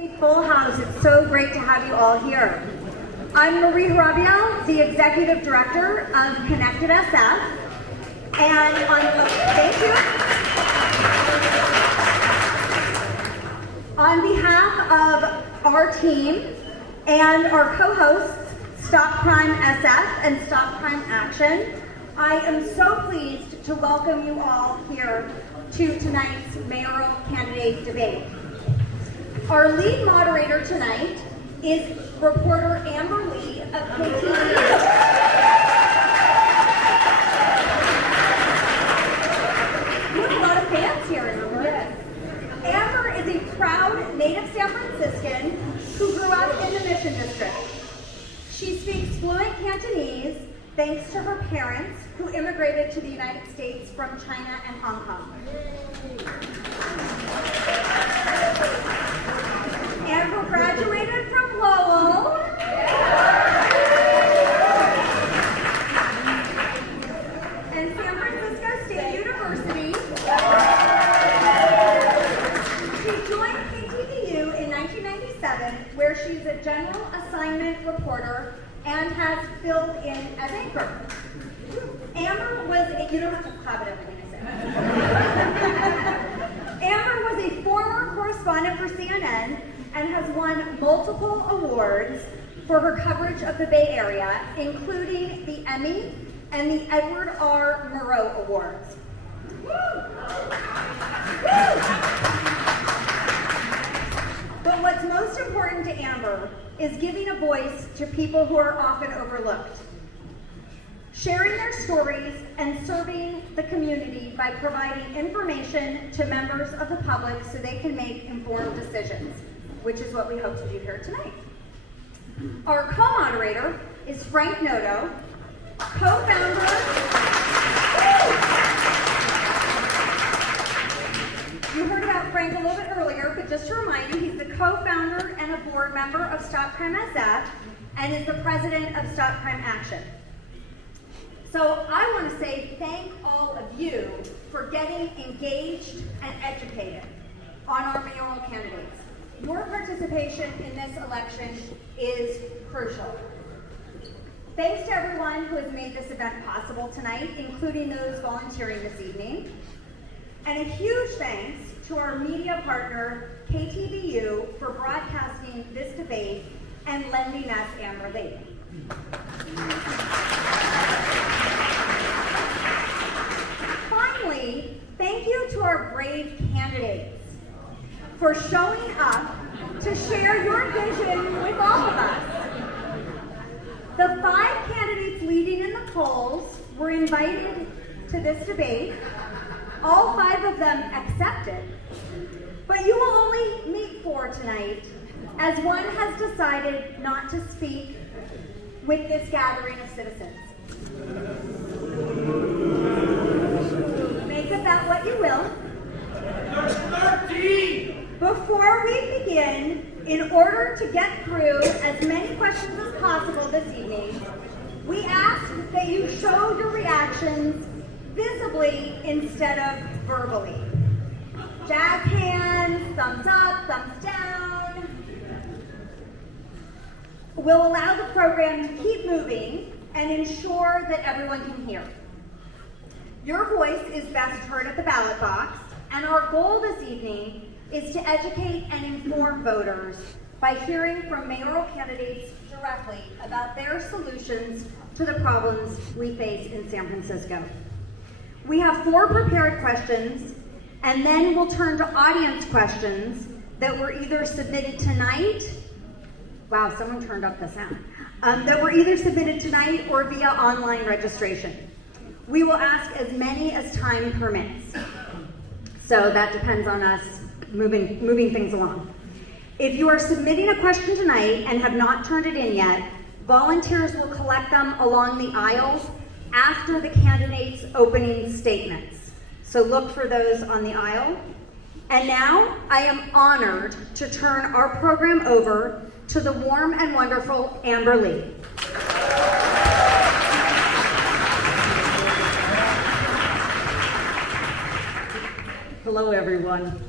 A full house. It's so great to have you all here. I'm Lurie, the Executive Director of Connected SF, and thank you. On behalf of our team and our co-hosts, Stop Crime SF and Stop Crime Action, I am so pleased to welcome you all here to tonight's mayoral candidate debate. Our lead moderator tonight is reporter Amber Lee of KTVU. You have a lot of fans here, Amber. Yes. Amber is a proud native San Franciscan who grew up in the Mission District. She speaks fluent Cantonese thanks to her parents who immigrated to the United States from China and Hong Kong. Amber graduated from Lowell. And San Francisco State University. She joined KTVU in 1997, where she's a general assignment reporter and has filled in as anchor. Amber was you don't have to clap at everything I say. Amber was a former correspondent for CNN and has won multiple awards for her coverage of the Bay Area, including the Emmy and the Edward R. Murrow Awards. But what's most important to Amber is giving a voice to people who are often overlooked, sharing their stories and serving the community by providing information to members of the public so they can make informed decisions, which is what we hope to do here tonight. Our co-moderator is Frank Noto, co-founder. You heard about Frank a little bit earlier, but just to remind you, he's the co-founder and a board member of Stop Crime SF and is the president of Stop Crime Action. So I want to say thank all of you for getting engaged and educated on our mayoral candidates. Your participation in this election is crucial. Thanks to everyone who has made this event possible tonight, including those volunteering this evening. And a huge thanks to our media partner, KTVU, for broadcasting this debate and lending us Amber Lee. Finally, thank you to our brave candidates for showing up to share your vision with all of us. The 5 candidates leading in the polls were invited to this debate. All 5 of them accepted, but you will only meet 4 tonight, as one has decided not to speak with this gathering of citizens. Make of that what you will. There's 13! Before we begin, in order to get through as many questions as possible this evening, we ask that you show your reactions visibly instead of verbally. Jazz hands, thumbs up, thumbs down. We'll allow the program to keep moving and ensure that everyone can hear. Your voice is best heard at the ballot box, and our goal this evening is to educate and inform voters by hearing from mayoral candidates directly about their solutions to the problems we face in San Francisco. We have 4 prepared questions, and then we'll turn to audience questions that were either submitted tonight. Wow, someone turned up the sound. That were either submitted tonight or via online registration. We will ask as many as time permits. So that depends on us moving things along. If you are submitting a question tonight and have not turned it in yet, volunteers will collect them along the aisles after the candidates' opening statements. So look for those on the aisle. And now I am honored to turn our program over to the warm and wonderful Amber Lee. Hello, everyone.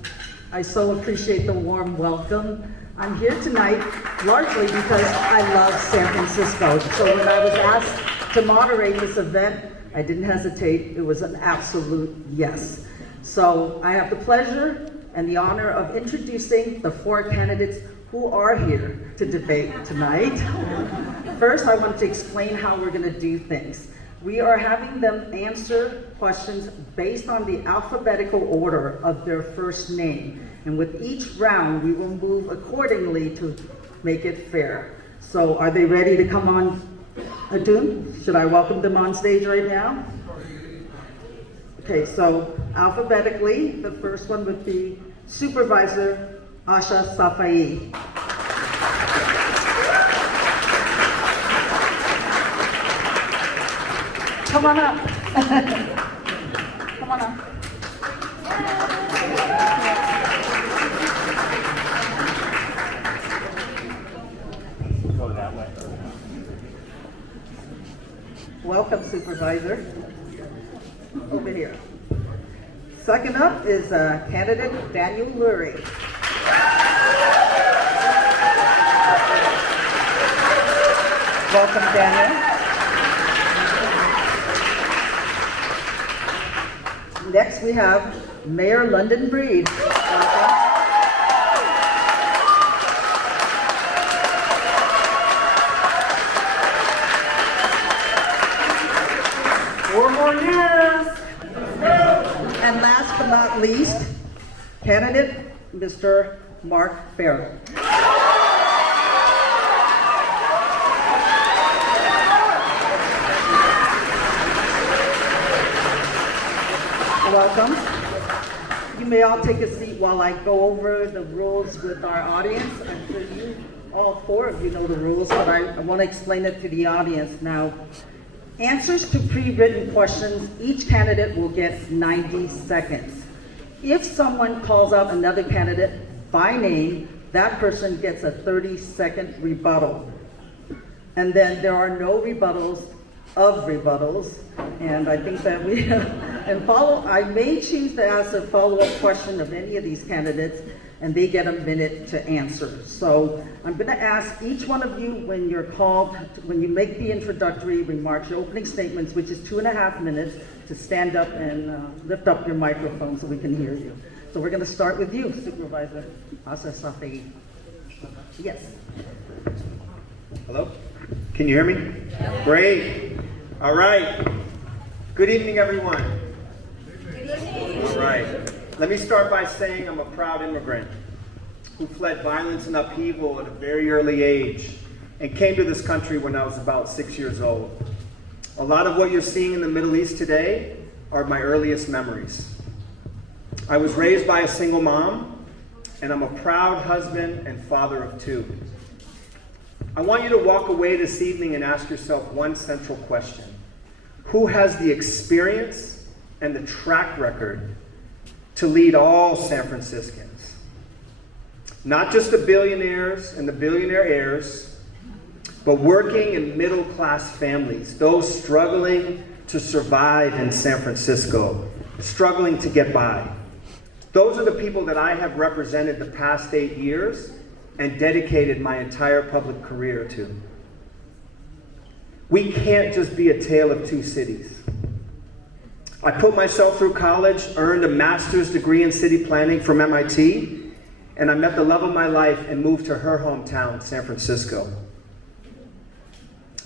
I so appreciate the warm welcome. I'm here tonight largely because I love San Francisco. So when I was asked to moderate this event, I didn't hesitate. It was an absolute yes. So I have the pleasure and the honor of introducing the 4 candidates who are here to debate tonight. First, I want to explain how we're going to do things. We are having them answer questions based on the alphabetical order of their first name. And with each round, we will move accordingly to make it fair. So are they ready to come on, Adun? Should I welcome them on stage right now? Okay, so alphabetically, the first one would be Supervisor Ahsha Safai. Come on up. Come on up. Go that way. Welcome, Supervisor. Over here. Second up is candidate Daniel Lurie. Welcome, Daniel. Next, we have Mayor London Breed. Welcome. Four more years. And last but not least, candidate Mr. Mark Farrell. Welcome. You may all take a seat while I go over the rules with our audience. I'm sure you, all 4 of you know the rules, but I want to explain it to the audience now. Answers to pre-written questions, each candidate will get 90 seconds. If someone calls out another candidate by name, that person gets a 30-second rebuttal. And then there are no rebuttals of rebuttals, and I think that we I may choose to ask a follow-up question of any of these candidates, and they get a minute to answer. So I'm going to ask each one of you when you're called, when you make the introductory remarks, your opening statements, which is 2.5 minutes, to stand up and lift up your microphone so we can hear you. So we're going to start with you, Supervisor Ahsha Safai. Yes. Hello? Can you hear me? Yeah. Great. All right. Good evening, everyone. Good evening. All right. Let me start by saying I'm a proud immigrant who fled violence and upheaval at a very early age and came to this country when I was about 6 years old. A lot of what you're seeing in the Middle East today are my earliest memories. I was raised by a single mom, and I'm a proud husband and father of 2. I want you to walk away this evening and ask yourself one central question. Who has the experience and the track record to lead all San Franciscans? Not just the billionaires and the billionaire heirs, but working and middle-class families, those struggling to survive in San Francisco, struggling to get by. Those are the people that I have represented the past 8 years and dedicated my entire public career to. We can't just be a tale of 2 cities. I put myself through college, earned a master's degree in city planning from MIT, and I met the love of my life and moved to her hometown, San Francisco.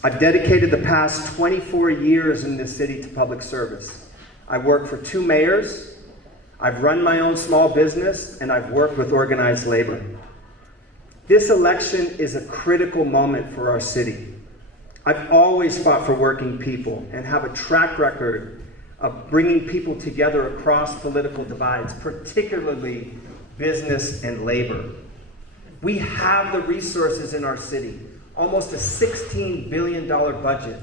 I've dedicated the past 24 years in this city to public service. I worked for 2 mayors, I've run my own small business, and I've worked with organized labor. This election is a critical moment for our city. I've always fought for working people and have a track record of bringing people together across political divides, particularly business and labor. We have the resources in our city, almost a $16 billion budget.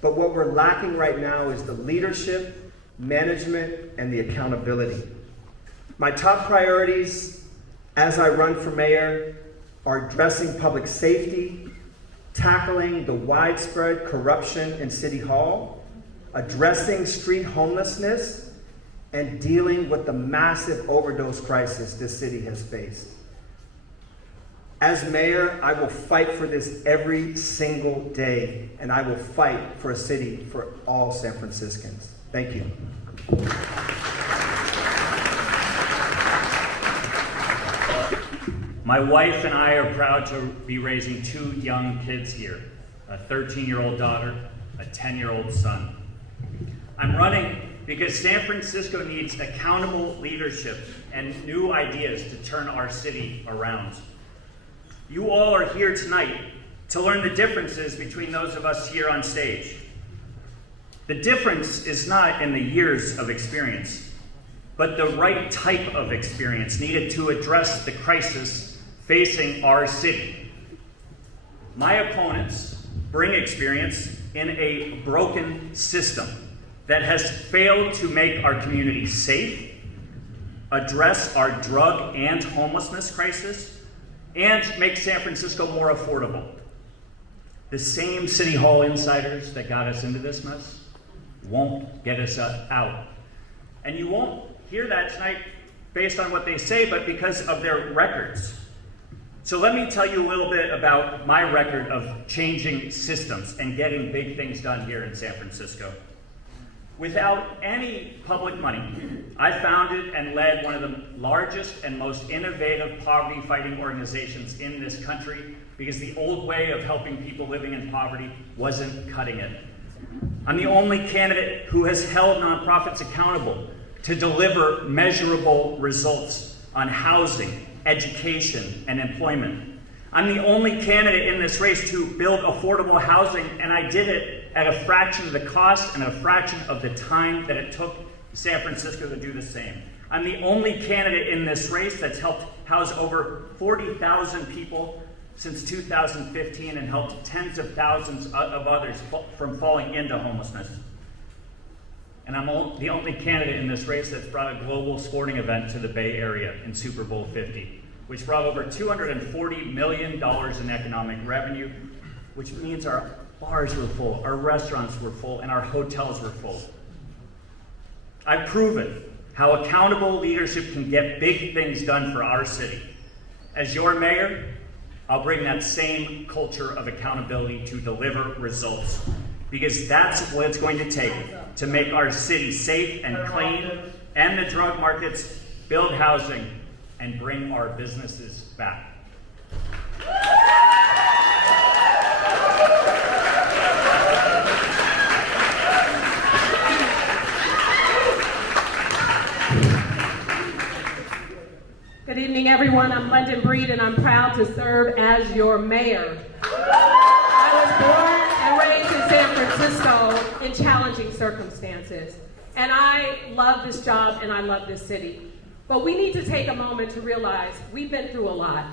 But what we're lacking right now is the leadership, management, and the accountability. My top priorities as I run for mayor are addressing public safety, tackling the widespread corruption in City Hall, addressing street homelessness, and dealing with the massive overdose crisis this city has faced. As mayor, I will fight for this every single day, and I will fight for a city for all San Franciscans. Thank you. My wife and I are proud to be raising 2 young kids here, a 13-year-old daughter, a 10-year-old son. I'm running because San Francisco needs accountable leadership and new ideas to turn our city around. You all are here tonight to learn the differences between those of us here on stage. The difference is not in the years of experience, but the right type of experience needed to address the crisis facing our city. My opponents bring experience in a broken system that has failed to make our community safe, address our drug and homelessness crisis, and make San Francisco more affordable. The same City Hall insiders that got us into this mess won't get us out. And you won't hear that tonight based on what they say, but because of their records. So let me tell you a little bit about my record of changing systems and getting big things done here in San Francisco. Without any public money, I founded and led one of the largest and most innovative poverty-fighting organizations in this country because the old way of helping people living in poverty wasn't cutting it. I'm the only candidate who has held nonprofits accountable to deliver measurable results on housing, education, and employment. I'm the only candidate in this race to build affordable housing, and I did it at a fraction of the cost and a fraction of the time that it took San Francisco to do the same. I'm the only candidate in this race that's helped house over 40,000 people since 2015 and helped tens of thousands of others from falling into homelessness. And I'm the only candidate in this race that's brought a global sporting event to the Bay Area in Super Bowl 50, which brought over $240 million in economic revenue, which means our bars were full, our restaurants were full, and our hotels were full. I've proven how accountable leadership can get big things done for our city. As your mayor, I'll bring that same culture of accountability to deliver results, because that's what it's going to take to make our city safe and clean, end the drug markets, build housing, and bring our businesses back. Good evening, everyone. I'm London Breed, and I'm proud to serve as your mayor. I was born and raised in San Francisco in challenging circumstances, and I love this job and I love this city. But we need to take a moment to realize we've been through a lot.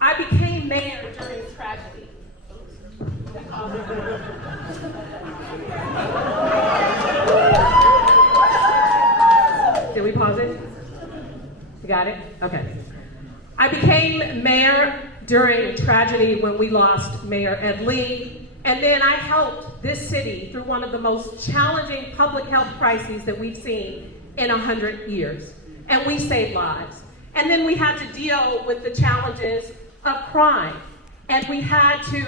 I became mayor during tragedy. Did we pause it? You got it? Okay. I became mayor during tragedy when we lost Mayor Ed Lee, and then I helped this city through one of the most challenging public health crises that we've seen in 100 years. And we saved lives. And then we had to deal with the challenges of crime. And we had to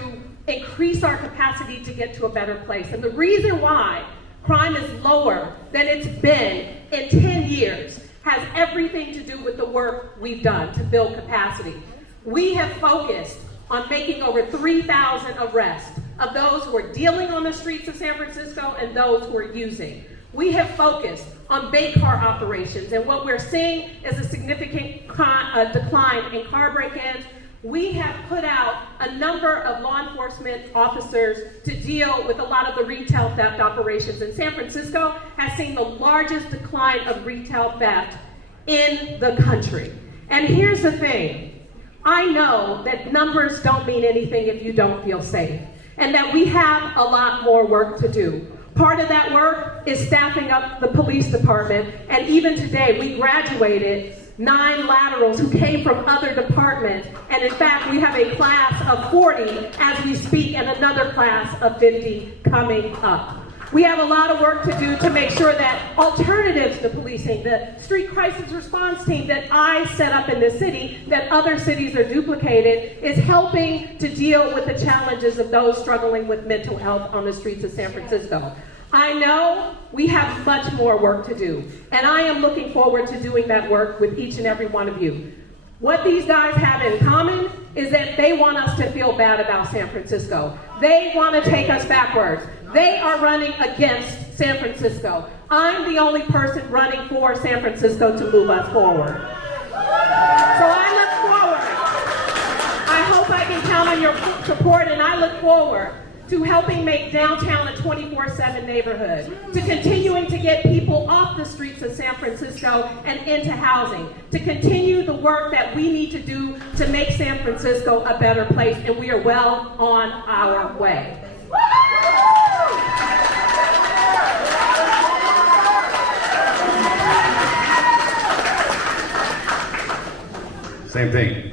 increase our capacity to get to a better place. And the reason why crime is lower than it's been in 10 years has everything to do with the work we've done to build capacity. We have focused on making over 3,000 arrests of those who are dealing on the streets of San Francisco and those who are using. We have focused on bait car operations, and what we're seeing is a significant decline in car break-ins. We have put out a number of law enforcement officers to deal with a lot of the retail theft operations. And San Francisco has seen the largest decline of retail theft in the country. And here's the thing. I know that numbers don't mean anything if you don't feel safe, and that we have a lot more work to do. Part of that work is staffing up the police department, and even today we graduated 9 laterals who came from other departments, and in fact we have a class of 40 as we speak and another class of 50 coming up. We have a lot of work to do to make sure that alternatives to policing, the street crisis response team that I set up in this city, that other cities are duplicated, is helping to deal with the challenges of those struggling with mental health on the streets of San Francisco. I know we have much more work to do, and I am looking forward to doing that work with each and every one of you. What these guys have in common is that they want us to feel bad about San Francisco. They want to take us backwards. They are running against San Francisco. I'm the only person running for San Francisco to move us forward. So I look forward. I hope I can count on your support, and I look forward to helping make downtown a 24/7 neighborhood, to continuing to get people off the streets of San Francisco and into housing, to continue the work that we need to do to make San Francisco a better place, and we are well on our way. Same thing.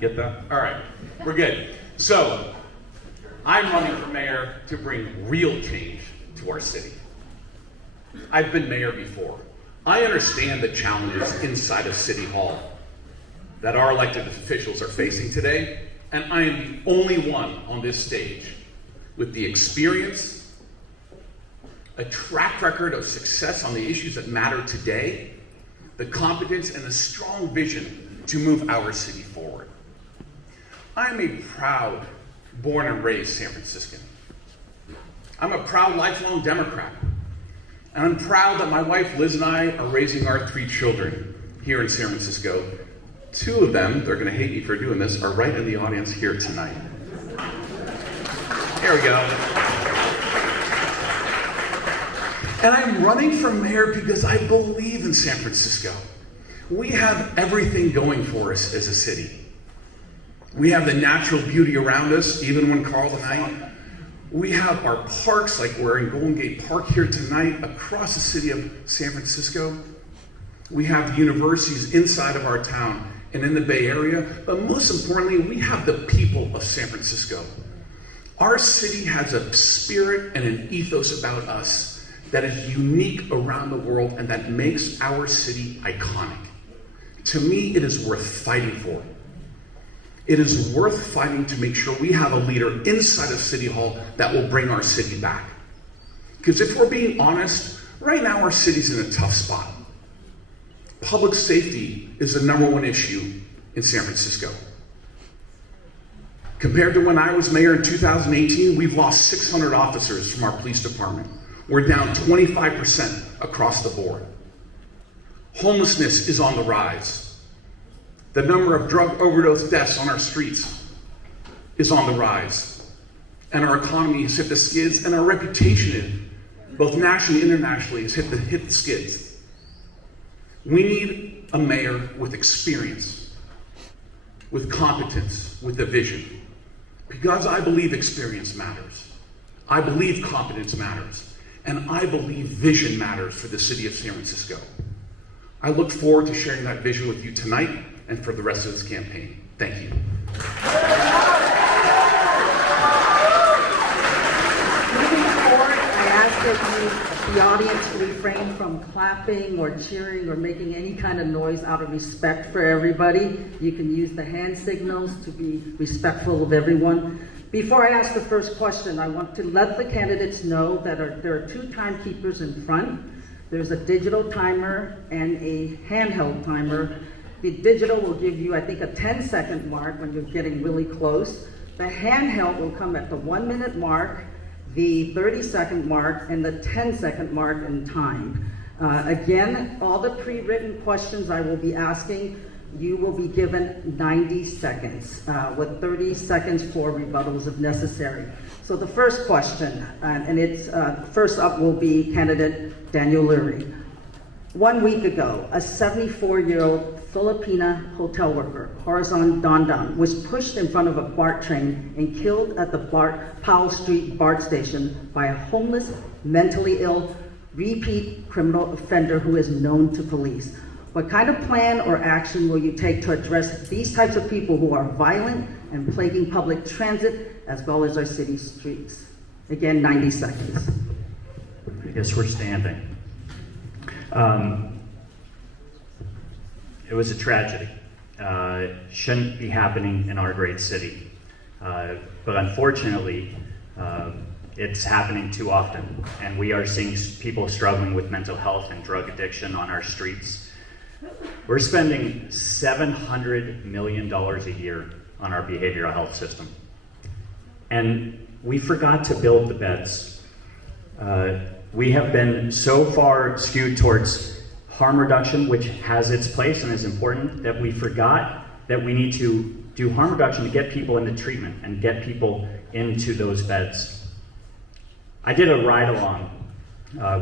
Get that? All right, we're good. So, I'm running for mayor to bring real change to our city. I've been mayor before. I understand the challenges inside of City Hall that our elected officials are facing today, and I am the only one on this stage with the experience, a track record of success on the issues that matter today, the competence, and a strong vision to move our city forward. I am a proud born and raised San Franciscan. I'm a proud lifelong Democrat. And I'm proud that my wife Liz and I are raising our 3 children here in San Francisco. 2 of them, they're gonna hate me for doing this, are right in the audience here tonight. Here we go. And I'm running for mayor because I believe in San Francisco. We have everything going for us as a city. We have the natural beauty around us, even when Carl and I. We have our parks, like we're in Golden Gate Park here tonight, across the city of San Francisco. We have the universities inside of our town and in the Bay Area, but most importantly, we have the people of San Francisco. Our city has a spirit and an ethos about us that is unique around the world and that makes our city iconic. To me, it is worth fighting for. It is worth fighting to make sure we have a leader inside of City Hall that will bring our city back. Because if we're being honest, right now our city's in a tough spot. Public safety is the #1 issue in San Francisco. Compared to when I was mayor in 2018, we've lost 600 officers from our police department. We're down 25% across the board. Homelessness is on the rise. The number of drug overdose deaths on our streets is on the rise. And our economy has hit the skids, and our reputation, both nationally and internationally, has hit the skids. We need a mayor with experience, with competence, with a vision. Because I believe experience matters. I believe competence matters. And I believe vision matters for the city of San Francisco. I look forward to sharing that vision with you tonight and for the rest of this campaign. Thank you. Moving forward, I ask that the audience refrain from clapping or cheering or making any kind of noise out of respect for everybody. You can use the hand signals to be respectful of everyone. Before I ask the first question, I want to let the candidates know that there are 2 timekeepers in front. There's a digital timer and a handheld timer. The digital will give you, I think, a 10-second mark when you're getting really close. The handheld will come at the 1-minute mark, the 30-second mark, and the 10-second mark in time. Again, all the pre-written questions I will be asking, you will be given 90 seconds, with 30 seconds for rebuttals if necessary. So the first question, and it's first up will be candidate Daniel Lurie. 1 week ago, a 74-year-old Filipina hotel worker, Horizon Dondon, was pushed in front of a BART train and killed at the Powell Street BART station by a homeless, mentally ill, repeat criminal offender who is known to police. What kind of plan or action will you take to address these types of people who are violent and plaguing public transit as well as our city streets? Again, 90 seconds. Yes, we're standing. It was a tragedy. Shouldn't be happening in our great city. But unfortunately, it's happening too often. And we are seeing people struggling with mental health and drug addiction on our streets. We're spending $700 million a year on our behavioral health system. And we forgot to build the beds. We have been so far skewed towards harm reduction, which has its place and is important, that we forgot that we need to do harm reduction to get people into treatment and get people into those beds. I did a ride-along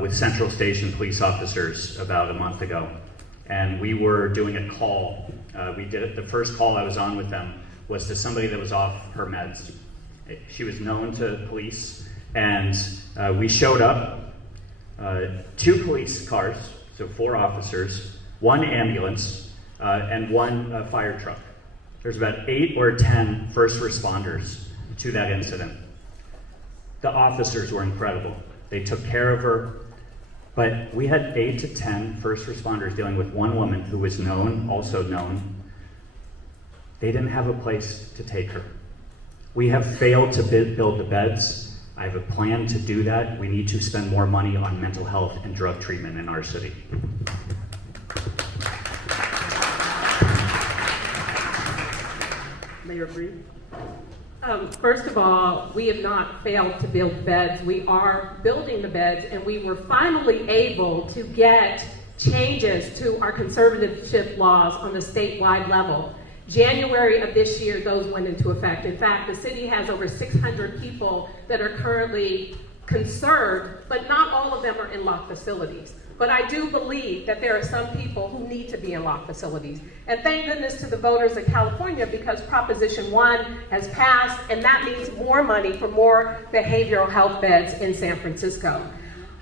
with Central Station police officers about a month ago, and we were doing a call. The first call I was on with them was to somebody that was off her meds. She was known to police, and we showed up, 2 police cars, so 4 officers, 1 ambulance, and 1 fire truck. There's about 8 or 10 first responders to that incident. The officers were incredible. They took care of her, but we had 8 to 10 first responders dealing with 1 woman who was also known. They didn't have a place to take her. We have failed to build the beds. I have a plan to do that. We need to spend more money on mental health and drug treatment in our city. Mayor Breed? First of all, we have not failed to build beds. We are building the beds, and we were finally able to get changes to our conservatorship laws on the statewide level. January of this year, those went into effect. In fact, the city has over 600 people that are currently conserved, but not all of them are in locked facilities. But I do believe that there are some people who need to be in locked facilities. And thank goodness to the voters of California, because Proposition 1 has passed, and that means more money for more behavioral health beds in San Francisco.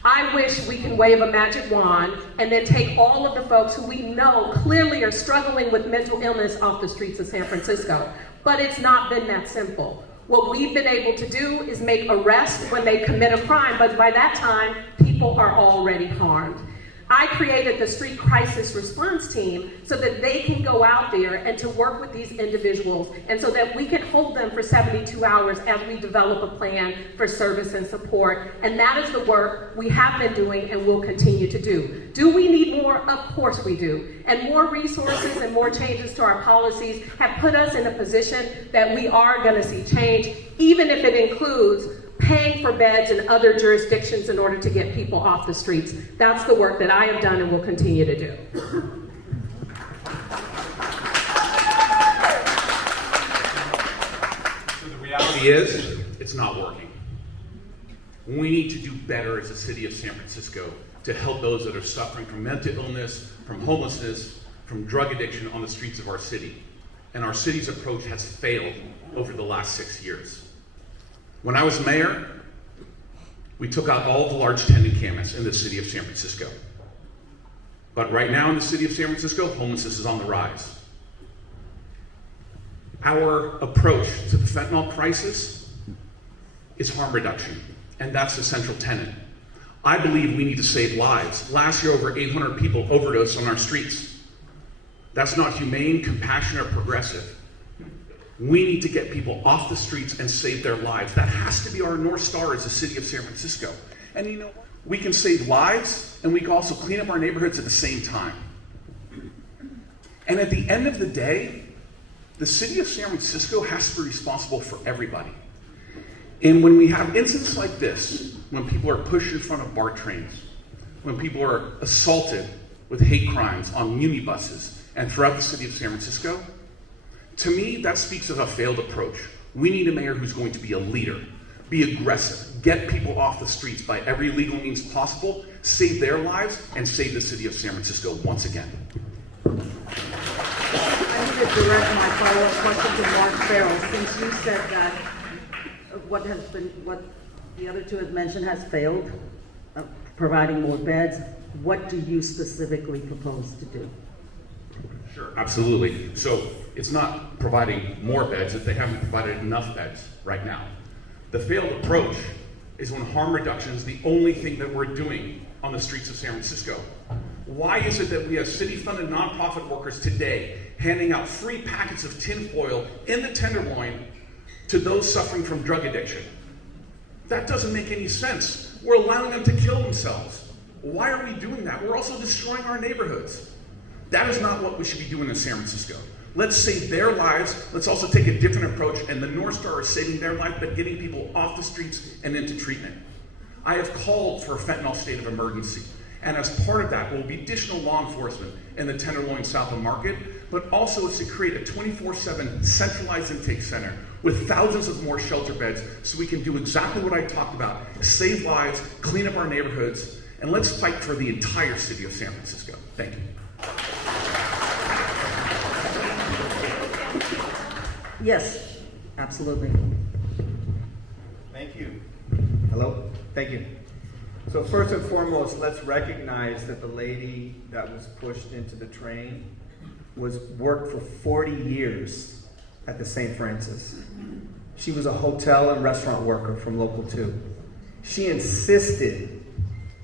I wish we can wave a magic wand and then take all of the folks who we know clearly are struggling with mental illness off the streets of San Francisco. But it's not been that simple. What we've been able to do is make arrests when they commit a crime, but by that time, people are already harmed. I created the Street Crisis Response Team so that they can go out there and to work with these individuals, and so that we can hold them for 72 hours as we develop a plan for service and support. And that is the work we have been doing and will continue to do. Do we need more? Of course we do. And more resources and more changes to our policies have put us in a position that we are going to see change, even if it includes paying for beds in other jurisdictions in order to get people off the streets. That's the work that I have done and will continue to do. So the reality is, it's not working. We need to do better as a city of San Francisco to help those that are suffering from mental illness, from homelessness, from drug addiction on the streets of our city. And our city's approach has failed over the last 6 years. When I was mayor, we took out all the large tenant encampments in the city of San Francisco. But right now in the city of San Francisco, homelessness is on the rise. Our approach to the fentanyl crisis is harm reduction, and that's the central tenet. I believe we need to save lives. Last year, over 800 people overdosed on our streets. That's not humane, compassionate, or progressive. We need to get people off the streets and save their lives. That has to be our North Star as a city of San Francisco. And you know, we can save lives, and we can also clean up our neighborhoods at the same time. And at the end of the day, the city of San Francisco has to be responsible for everybody. And when we have incidents like this, when people are pushed in front of BART trains, when people are assaulted with hate crimes on minibuses and throughout the city of San Francisco, to me, that speaks of a failed approach. We need a mayor who's going to be a leader, be aggressive, get people off the streets by every legal means possible, save their lives, and save the city of San Francisco once again. I need to direct my follow-up question to Mark Farrell, since you said that what the other two have mentioned has failed, providing more beds. What do you specifically propose to do? Sure, absolutely. So it's not providing more beds if they haven't provided enough beds right now. The failed approach is when harm reduction is the only thing that we're doing on the streets of San Francisco? Why is it that we have city-funded nonprofit workers today handing out free packets of tinfoil in the Tenderloin to those suffering from drug addiction? That doesn't make any sense. We're allowing them to kill themselves. Why are we doing that? We're also destroying our neighborhoods. That is not what we should be doing in San Francisco. Let's save their lives. Let's also take a different approach, and the North Star is saving their life, but getting people off the streets and into treatment. I have called for a fentanyl state of emergency, and as part of that will be additional law enforcement in the Tenderloin South of Market, but also is to create a 24/7 centralized intake center with thousands of more shelter beds so we can do exactly what I talked about, save lives, clean up our neighborhoods, and let's fight for the entire city of San Francisco. Thank you. Yes, absolutely. Thank you. Hello? Thank you. So first and foremost, let's recognize that the lady that was pushed into the train worked for 40 years at the St. Francis. She was a hotel and restaurant worker from Local 2. She insisted,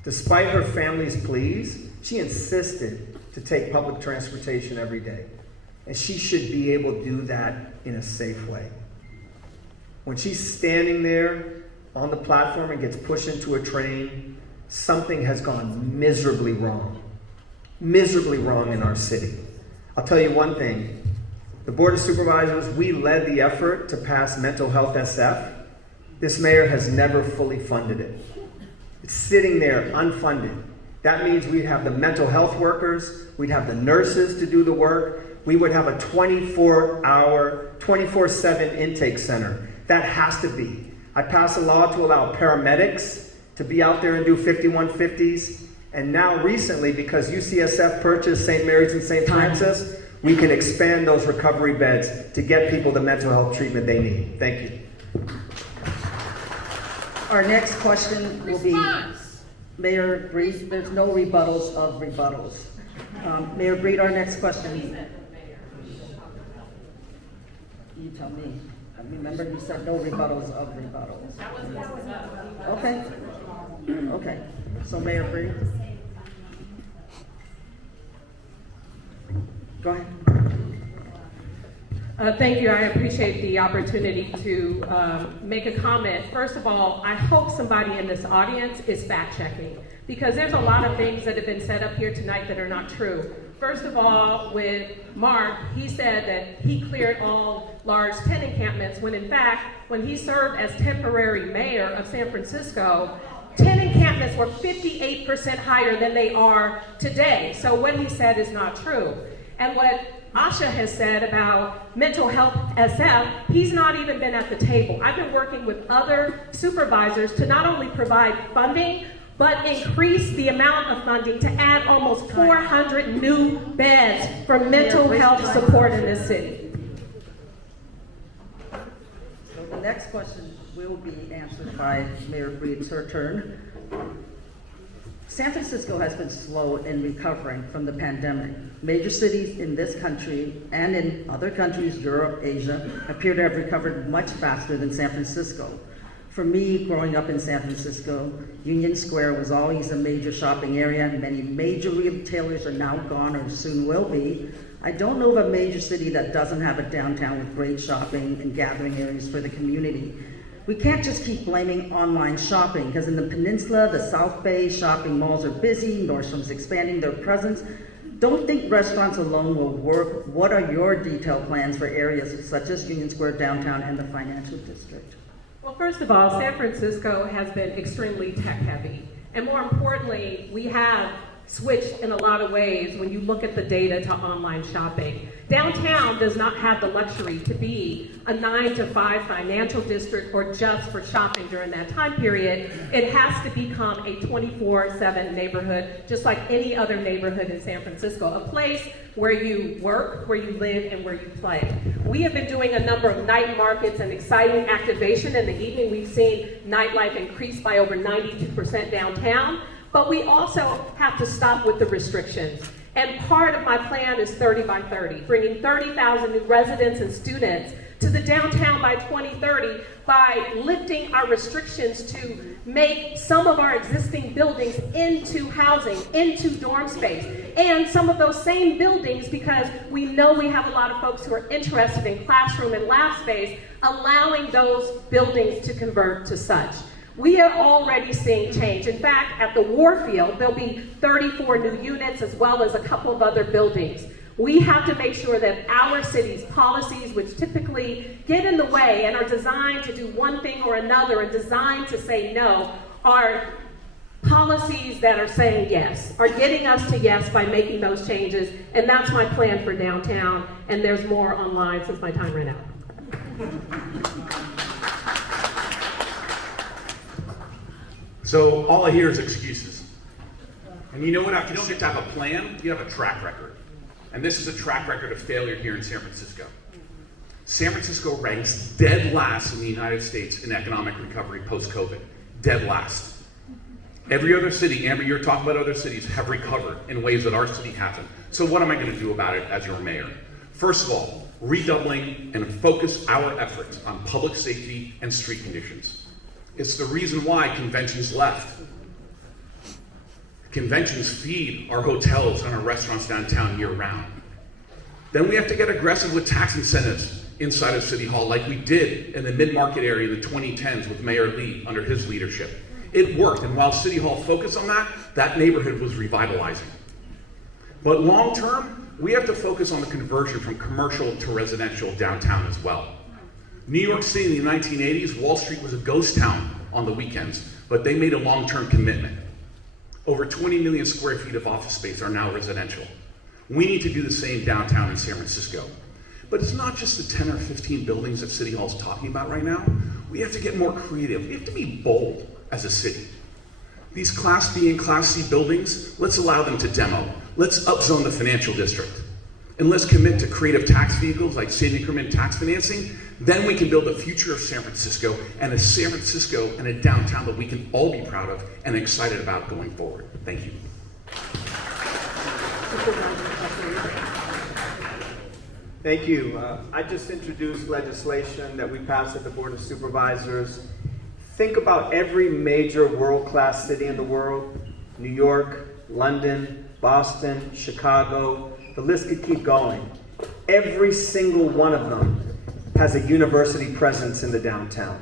despite her family's pleas, she insisted to take public transportation every day. And she should be able to do that in a safe way. When she's standing there on the platform and gets pushed into a train, something has gone miserably wrong in our city. I'll tell you one thing. The Board of Supervisors, we led the effort to pass Mental Health SF. This mayor has never fully funded it. It's sitting there unfunded. That means we'd have the mental health workers, we'd have the nurses to do the work, we would have a 24-hour, 24/7 intake center. That has to be. I passed a law to allow paramedics to be out there and do 5150s. And now recently, because UCSF purchased St. Mary's and St. Francis, we can expand those recovery beds to get people the mental health treatment they need. Thank you. Our next question will be, Mayor Breed, there's no rebuttals of rebuttals. Mayor Breed, our next question. You tell me. Remember you said no rebuttals of rebuttals. Okay. Okay. So Mayor Breed. Go ahead. Thank you. I appreciate the opportunity to make a comment. First of all, I hope somebody in this audience is fact-checking, because there's a lot of things that have been said up here tonight that are not true. First of all, with Mark, he said that he cleared all large tent encampments, when in fact, when he served as temporary mayor of San Francisco, tent encampments were 58% higher than they are today. So what he said is not true. And what Ahsha has said about mental health SF, he's not even been at the table. I've been working with other supervisors to not only provide funding, but increase the amount of funding to add almost 400 new beds for mental health support in this city. So the next question will be answered by Mayor Breed. It's her turn. San Francisco has been slow in recovering from the pandemic. Major cities in this country and in other countries, Europe, Asia, appear to have recovered much faster than San Francisco. For me, growing up in San Francisco, Union Square was always a major shopping area. Many major retailers are now gone or soon will be. I don't know of a major city that doesn't have a downtown with great shopping and gathering areas for the community. We can't just keep blaming online shopping, because in the peninsula, the South Bay shopping malls are busy, Nordstrom's expanding their presence. Don't think restaurants alone will work. What are your detailed plans for areas such as Union Square, downtown, and the financial district? Well, first of all, San Francisco has been extremely tech heavy. And more importantly, we have switched in a lot of ways when you look at the data to online shopping. Downtown does not have the luxury to be a 9-to-5 financial district or just for shopping during that time period. It has to become a 24/7 neighborhood, just like any other neighborhood in San Francisco, a place where you work, where you live, and where you play. We have been doing a number of night markets and exciting activation. In the evening, we've seen nightlife increase by over 92% downtown. But we also have to stop with the restrictions. And part of my plan is 30 by 30, bringing 30,000 new residents and students to the downtown by 2030 by lifting our restrictions to make some of our existing buildings into housing, into dorm space, and some of those same buildings, because we know we have a lot of folks who are interested in classroom and lab space, allowing those buildings to convert to such. We are already seeing change. In fact, at the Warfield, there'll be 34 new units as well as a couple of other buildings. We have to make sure that our city's policies, which typically get in the way and are designed to do one thing or another and designed to say no, are policies that are saying yes, are getting us to yes by making those changes. And that's my plan for downtown. And there's more online since my time ran out. So all I hear is excuses. And you know what? If you don't get to have a plan, you have a track record. And this is a track record of failure here in San Francisco. San Francisco ranks dead last in the United States in economic recovery post-COVID. Dead last. Every other city, Amber, you're talking about other cities, have recovered in ways that our city hasn't. So what am I going to do about it as your mayor? First of all, redoubling and focus our efforts on public safety and street conditions. It's the reason why conventions left. Conventions feed our hotels and our restaurants downtown year-round. Then we have to get aggressive with tax incentives inside of City Hall, like we did in the mid-market area in the 2010s with Mayor Lee under his leadership. It worked, and while City Hall focused on that, that neighborhood was revitalizing. But long-term, we have to focus on the conversion from commercial to residential downtown as well. New York City in the 1980s, Wall Street was a ghost town on the weekends, but they made a long-term commitment. Over 20 million square feet of office space are now residential. We need to do the same downtown in San Francisco. But it's not just the 10 or 15 buildings that City Hall's talking about right now. We have to get more creative. We have to be bold as a city. These Class B and Class C buildings, let's allow them to demo. Let's upzone the financial district. And let's commit to creative tax vehicles like state increment tax financing. Then we can build the future of San Francisco and a San Francisco and a downtown that we can all be proud of and excited about going forward. Thank you. Thank you. I just introduced legislation that we passed at the Board of Supervisors. Think about every major world-class city in the world: New York, London, Boston, Chicago. The list could keep going. Every single one of them has a university presence in the downtown.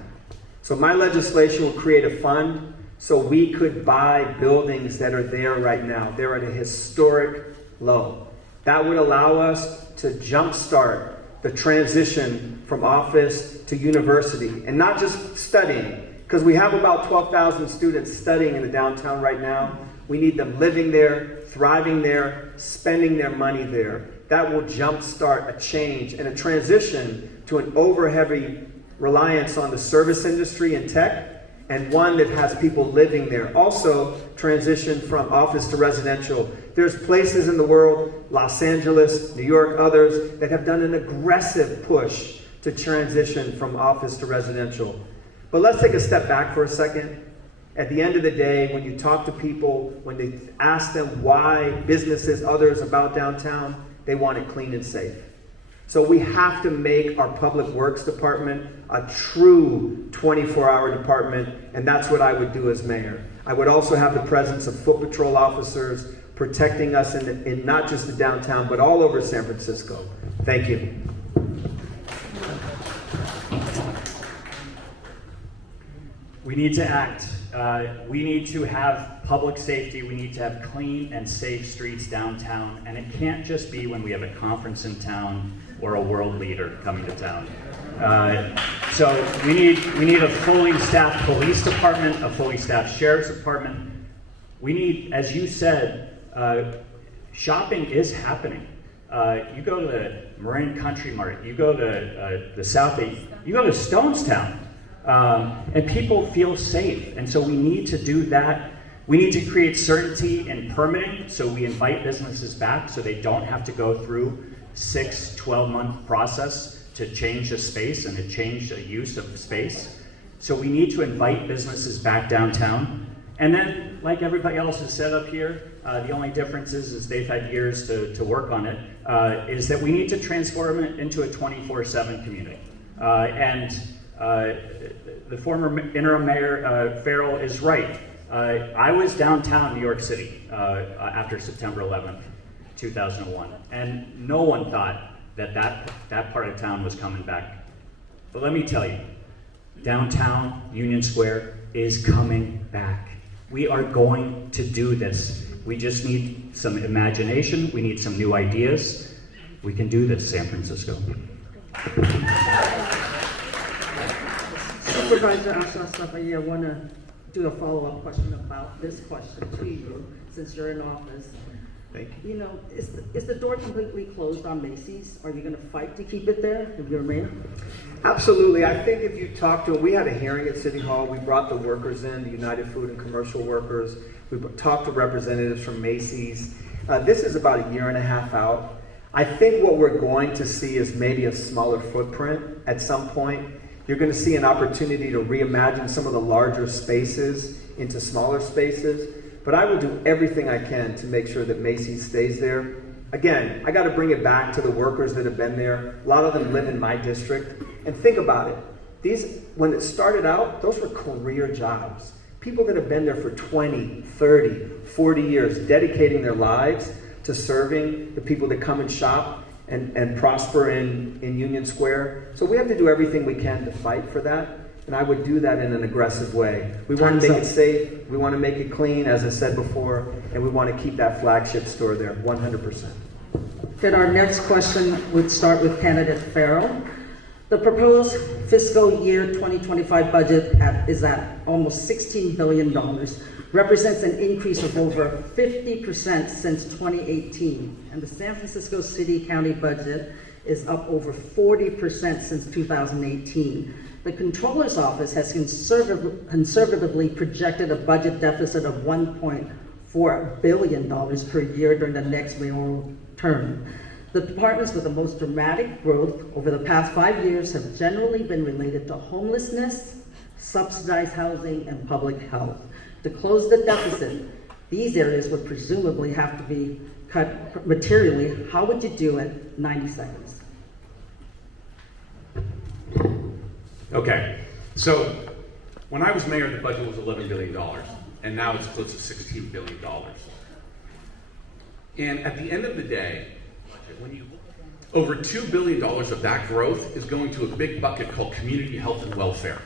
So my legislation will create a fund so we could buy buildings that are there right now. They're at a historic low. That would allow us to jumpstart the transition from office to university, and not just studying, because we have about 12,000 students studying in the downtown right now. We need them living there, thriving there, spending their money there. That will jumpstart a change and a transition to an over-heavy reliance on the service industry and tech, and one that has people living there. Also, transition from office to residential. There's places in the world, Los Angeles, New York, others, that have done an aggressive push to transition from office to residential. But let's take a step back for a second. At the end of the day, when you talk to people, when they ask them why businesses, others about downtown, they want it clean and safe. So we have to make our public works department a true 24-hour department, and that's what I would do as mayor. I would also have the presence of foot patrol officers protecting us in not just the downtown, but all over San Francisco. Thank you. We need to act. We need to have public safety. We need to have clean and safe streets downtown. And it can't just be when we have a conference in town or a world leader coming to town. So we need a fully staffed police department, a fully staffed sheriff's department. We need, as you said, shopping is happening. You go to the Marin Country Mart, you go to the South Bay, you go to Stonestown. And people feel safe, and so we need to do that. We need to create certainty in permitting, so we invite businesses back so they don't have to go through 6-12-month process to change a space and to change the use of space. So we need to invite businesses back downtown. And then, like everybody else has said up here, the only difference is they've had years to work on it, is that we need to transform it into a 24/7 community. The former interim mayor, Farrell, is right. I was downtown New York City after September 11th, 2001, and no one thought that part of town was coming back. But let me tell you, downtown Union Square is coming back. We are going to do this. We just need some imagination. We need some new ideas. We can do this, San Francisco. Supervisor Ahsha Safai, I want to do a follow-up question about this question to you, since you're in office. Thank you. You know, is the door completely closed on Macy's? Are you going to fight to keep it there if you're mayor? Absolutely. I think if you talk to, we had a hearing at City Hall. We brought the workers in, the United Food and Commercial Workers. We talked to representatives from Macy's. This is about a year and a half out. I think what we're going to see is maybe a smaller footprint at some point. You're going to see an opportunity to reimagine some of the larger spaces into smaller spaces. But I will do everything I can to make sure that Macy's stays there. Again, I got to bring it back to the workers that have been there. A lot of them live in my district. And think about it. When it started out, those were career jobs. People that have been there for 20, 30, 40 years, dedicating their lives to serving the people that come and shop and prosper in Union Square. So we have to do everything we can to fight for that. And I would do that in an aggressive way. We want to make it safe, we want to make it clean, as I said before, and we want to keep that flagship store there, 100%. Then our next question would start with candidate Farrell. The proposed fiscal year 2025 budget is at almost $16 billion, represents an increase of over 50% since 2018. And the San Francisco City County budget is up over 40% since 2018. The Comptroller's Office has conservatively projected a budget deficit of $1.4 billion per year during the next mayoral term. The departments with the most dramatic growth over the past 5 years have generally been related to homelessness, subsidized housing, and public health. To close the deficit, these areas would presumably have to be cut materially. How would you do it? 90 seconds. Okay, so when I was mayor, the budget was $11 billion, and now it's close to $16 billion. And at the end of the day, over $2 billion of that growth is going to a big bucket called community health and welfare.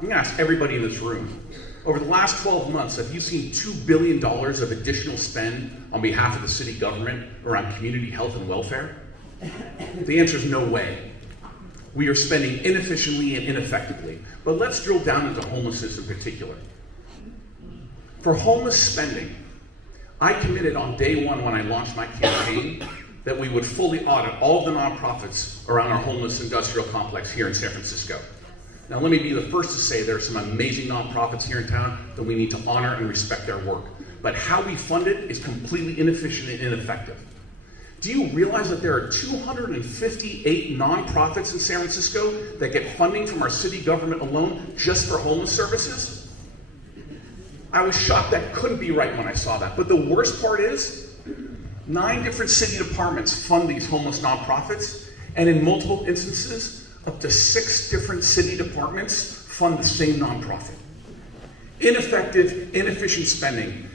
I'm gonna ask everybody in this room, over the last 12 months, have you seen $2 billion of additional spend on behalf of the city government around community health and welfare? The answer is no way. We are spending inefficiently and ineffectively. But let's drill down into homelessness in particular. For homeless spending, I committed on day one when I launched my campaign that we would fully audit all of the nonprofits around our homeless industrial complex here in San Francisco. Now let me be the first to say there are some amazing nonprofits here in town that we need to honor and respect their work. But how we fund it is completely inefficient and ineffective. Do you realize that there are 258 nonprofits in San Francisco that get funding from our city government alone just for homeless services? I was shocked that couldn't be right when I saw that. But the worst part is, 9 different city departments fund these homeless nonprofits, and in multiple instances, up to 6 different city departments fund the same nonprofit. Ineffective, inefficient spending.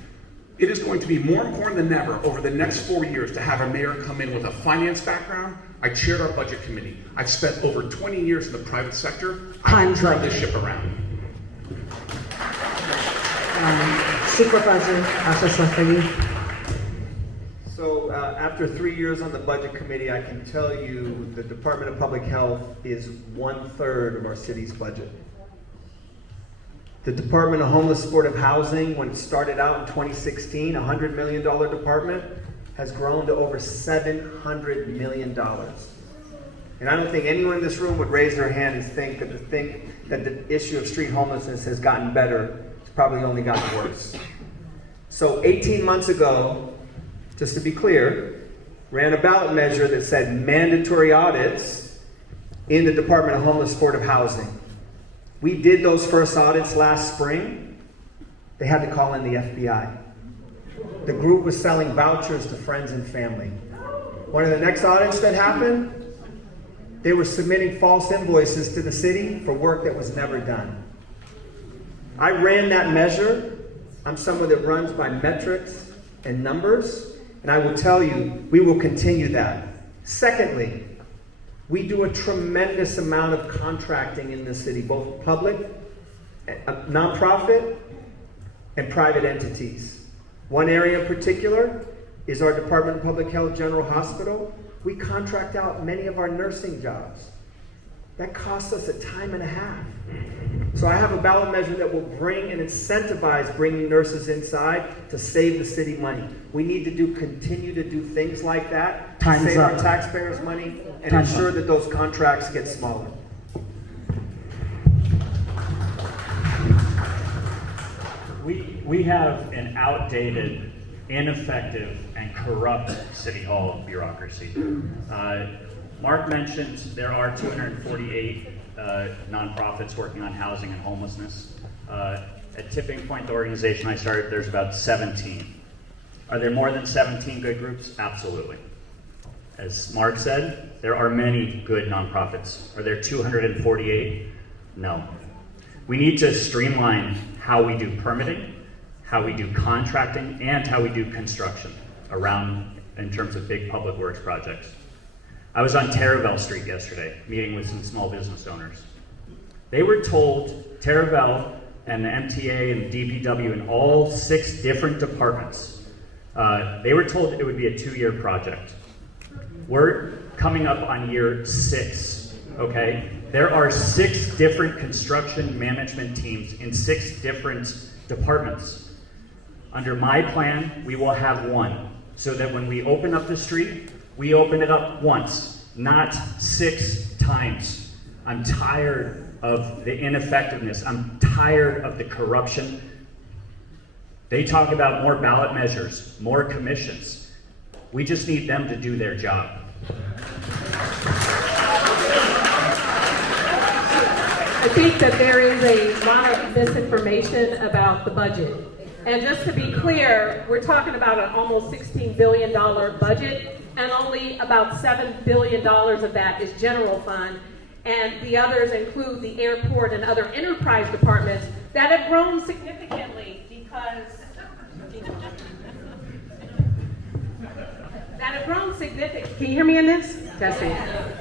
It is going to be more important than ever over the next 4 years to have a mayor come in with a finance background. I chaired our budget committee. I've spent over 20 years in the private sector. I can turn this ship around. Supervisor Ahsha Safai. So after 3 years on the budget committee, I can tell you the Department of Public Health is 1/3 of our city's budget. The Department of Homeless Supportive Housing, when it started out in 2016, a $100 million department, has grown to over $700 million. And I don't think anyone in this room would raise their hand and think that the issue of street homelessness has gotten better. It's probably only gotten worse. So 18 months ago, just to be clear, ran a ballot measure that said mandatory audits in the Department of Homeless Supportive Housing. We did those first audits last spring. They had to call in the FBI. The group was selling vouchers to friends and family. One of the next audits that happened, They were submitting false invoices to the city for work that was never done. I ran that measure. I'm someone that runs by metrics and numbers, and I will tell you, we will continue that. Secondly, we do a tremendous amount of contracting in the city, both public, nonprofit, and private entities. One area in particular is our Department of Public Health General Hospital. We contract out many of our nursing jobs. That costs us a time and a half. So I have a ballot measure that will bring and incentivize bringing nurses inside to save the city money. We need to continue to do things like that to Time's save up. our taxpayers money and Time's ensure up. that those contracts get smaller. We have an outdated, ineffective, and corrupt City Hall bureaucracy. Mark mentioned there are 248 nonprofits working on housing and homelessness. At Tipping Point, the organization I started, there's about 17. Are there more than 17 good groups? Absolutely. As Mark said, there are many good nonprofits. Are there 248? No. We need to streamline how we do permitting, how we do contracting, and how we do construction around in terms of big public works projects. I was on Taravel Street yesterday, meeting with some small business owners. They were told, Taravel and the MTA and the DPW and all 6 different departments, they were told it would be a 2-year project. We're coming up on year 6, okay? There are 6 different construction management teams in 6 different departments. Under my plan, we will have 1, so that when we open up the street, we open it up once, not 6 times. I'm tired of the ineffectiveness. I'm tired of the corruption. They talk about more ballot measures, more commissions. We just need them to do their job. I think that there is a lot of misinformation about the budget. And just to be clear, we're talking about an almost $16 billion budget, and only about $7 billion of that is general fund. And the others include the airport and other enterprise departments that have grown significantly because can you hear me in this? Testing.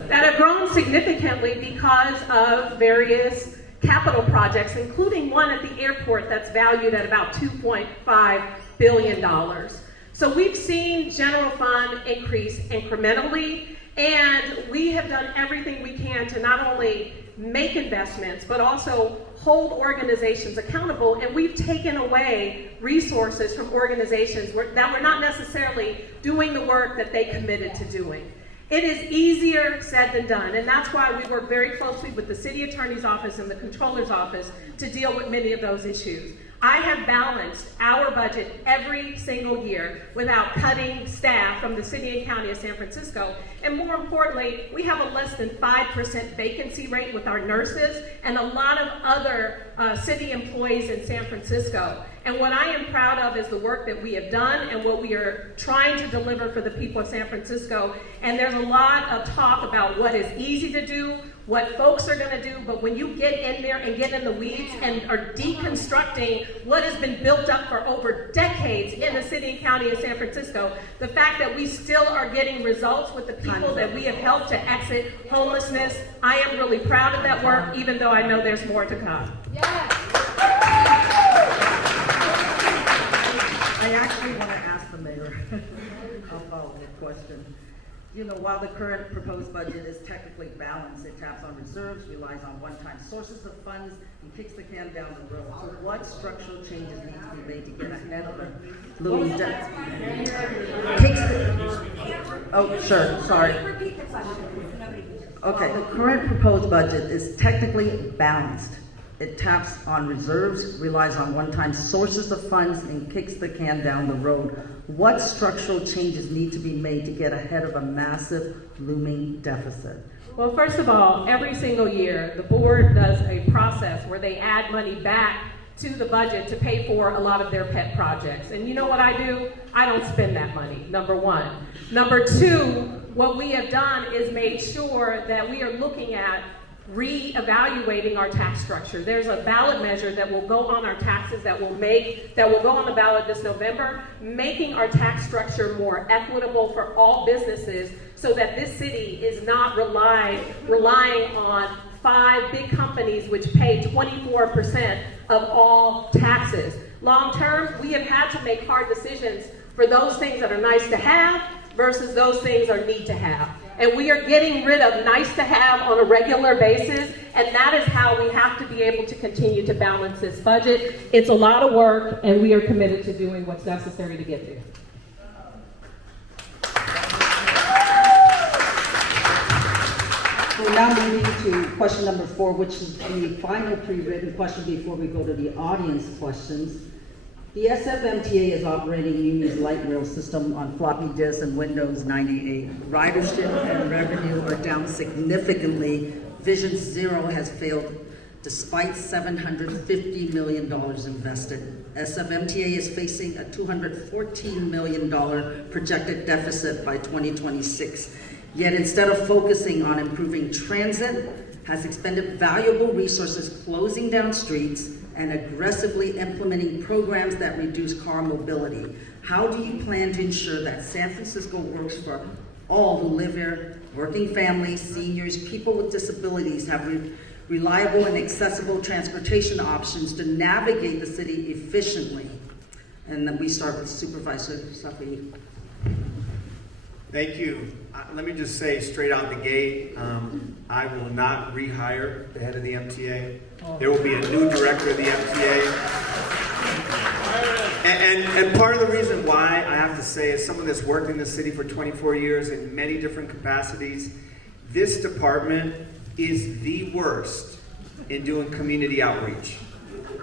That have grown significantly because of various capital projects, including one at the airport that's valued at about $2.5 billion. So we've seen general fund increase incrementally, and we have done everything we can to not only make investments, but also hold organizations accountable, and we've taken away resources from organizations that were not necessarily doing the work that they committed to doing. It is easier said than done, and that's why we work very closely with the City Attorney's Office and the Controller's Office to deal with many of those issues. I have balanced our budget every single year without cutting staff from the City and County of San Francisco. And more importantly, we have a less than 5% vacancy rate with our nurses and a lot of other city employees in San Francisco. And what I am proud of is the work that we have done and what we are trying to deliver for the people of San Francisco. And there's a lot of talk about what is easy to do, what folks are going to do, but when you get in there and get in the weeds and are deconstructing what has been built up for over decades in the city and county of San Francisco, the fact that we still are getting results with the people that we have helped to exit homelessness, I am really proud of that work, even though I know there's more to come. I actually want to ask the mayor a follow-up question. You know, while the current proposed budget is technically balanced, it taps on reserves, relies on one-time sources of funds, and kicks the can down the road. So what structural changes need to be made to get ahead of the Lurie debt? Oh, sure, sorry. Okay, the current proposed budget is technically balanced. It taps on reserves, relies on one-time sources of funds, and kicks the can down the road. What structural changes need to be made to get ahead of a massive looming deficit? Well, first of all, every single year, the board does a process where they add money back to the budget to pay for a lot of their pet projects. And you know what I do? I don't spend that money, number one. Number two, what we have done is made sure that we are looking at re-evaluating our tax structure. There's a ballot measure that will go on our taxes that will go on the ballot this November, making our tax structure more equitable for all businesses so that this city is not relying on 5 big companies which pay 24% of all taxes. Long term, we have had to make hard decisions for those things that are nice to have versus those things are need to have. And we are getting rid of nice to have on a regular basis, and that is how we have to be able to continue to balance this budget. It's a lot of work, and we are committed to doing what's necessary to get there. We're now moving to question number 4, which is the final pre-written question before we go to the audience questions. The SFMTA is operating Union's light rail system on floppy disk and Windows 98. Ridership and revenue are down significantly. Vision Zero has failed despite $750 million invested. SFMTA is facing a $214 million projected deficit by 2026. Yet instead of focusing on improving transit, has expended valuable resources closing down streets and aggressively implementing programs that reduce car mobility. How do you plan to ensure that San Francisco works for all who live here, working families, seniors, people with disabilities, have reliable and accessible transportation options to navigate the city efficiently? And then we start with Supervisor Safai. Thank you. Let me just say straight out the gate, I will not rehire the head of the MTA. There will be a new director of the MTA. And part of the reason why, I have to say, as someone that's worked in the city for 24 years in many different capacities, this department is the worst in doing community outreach,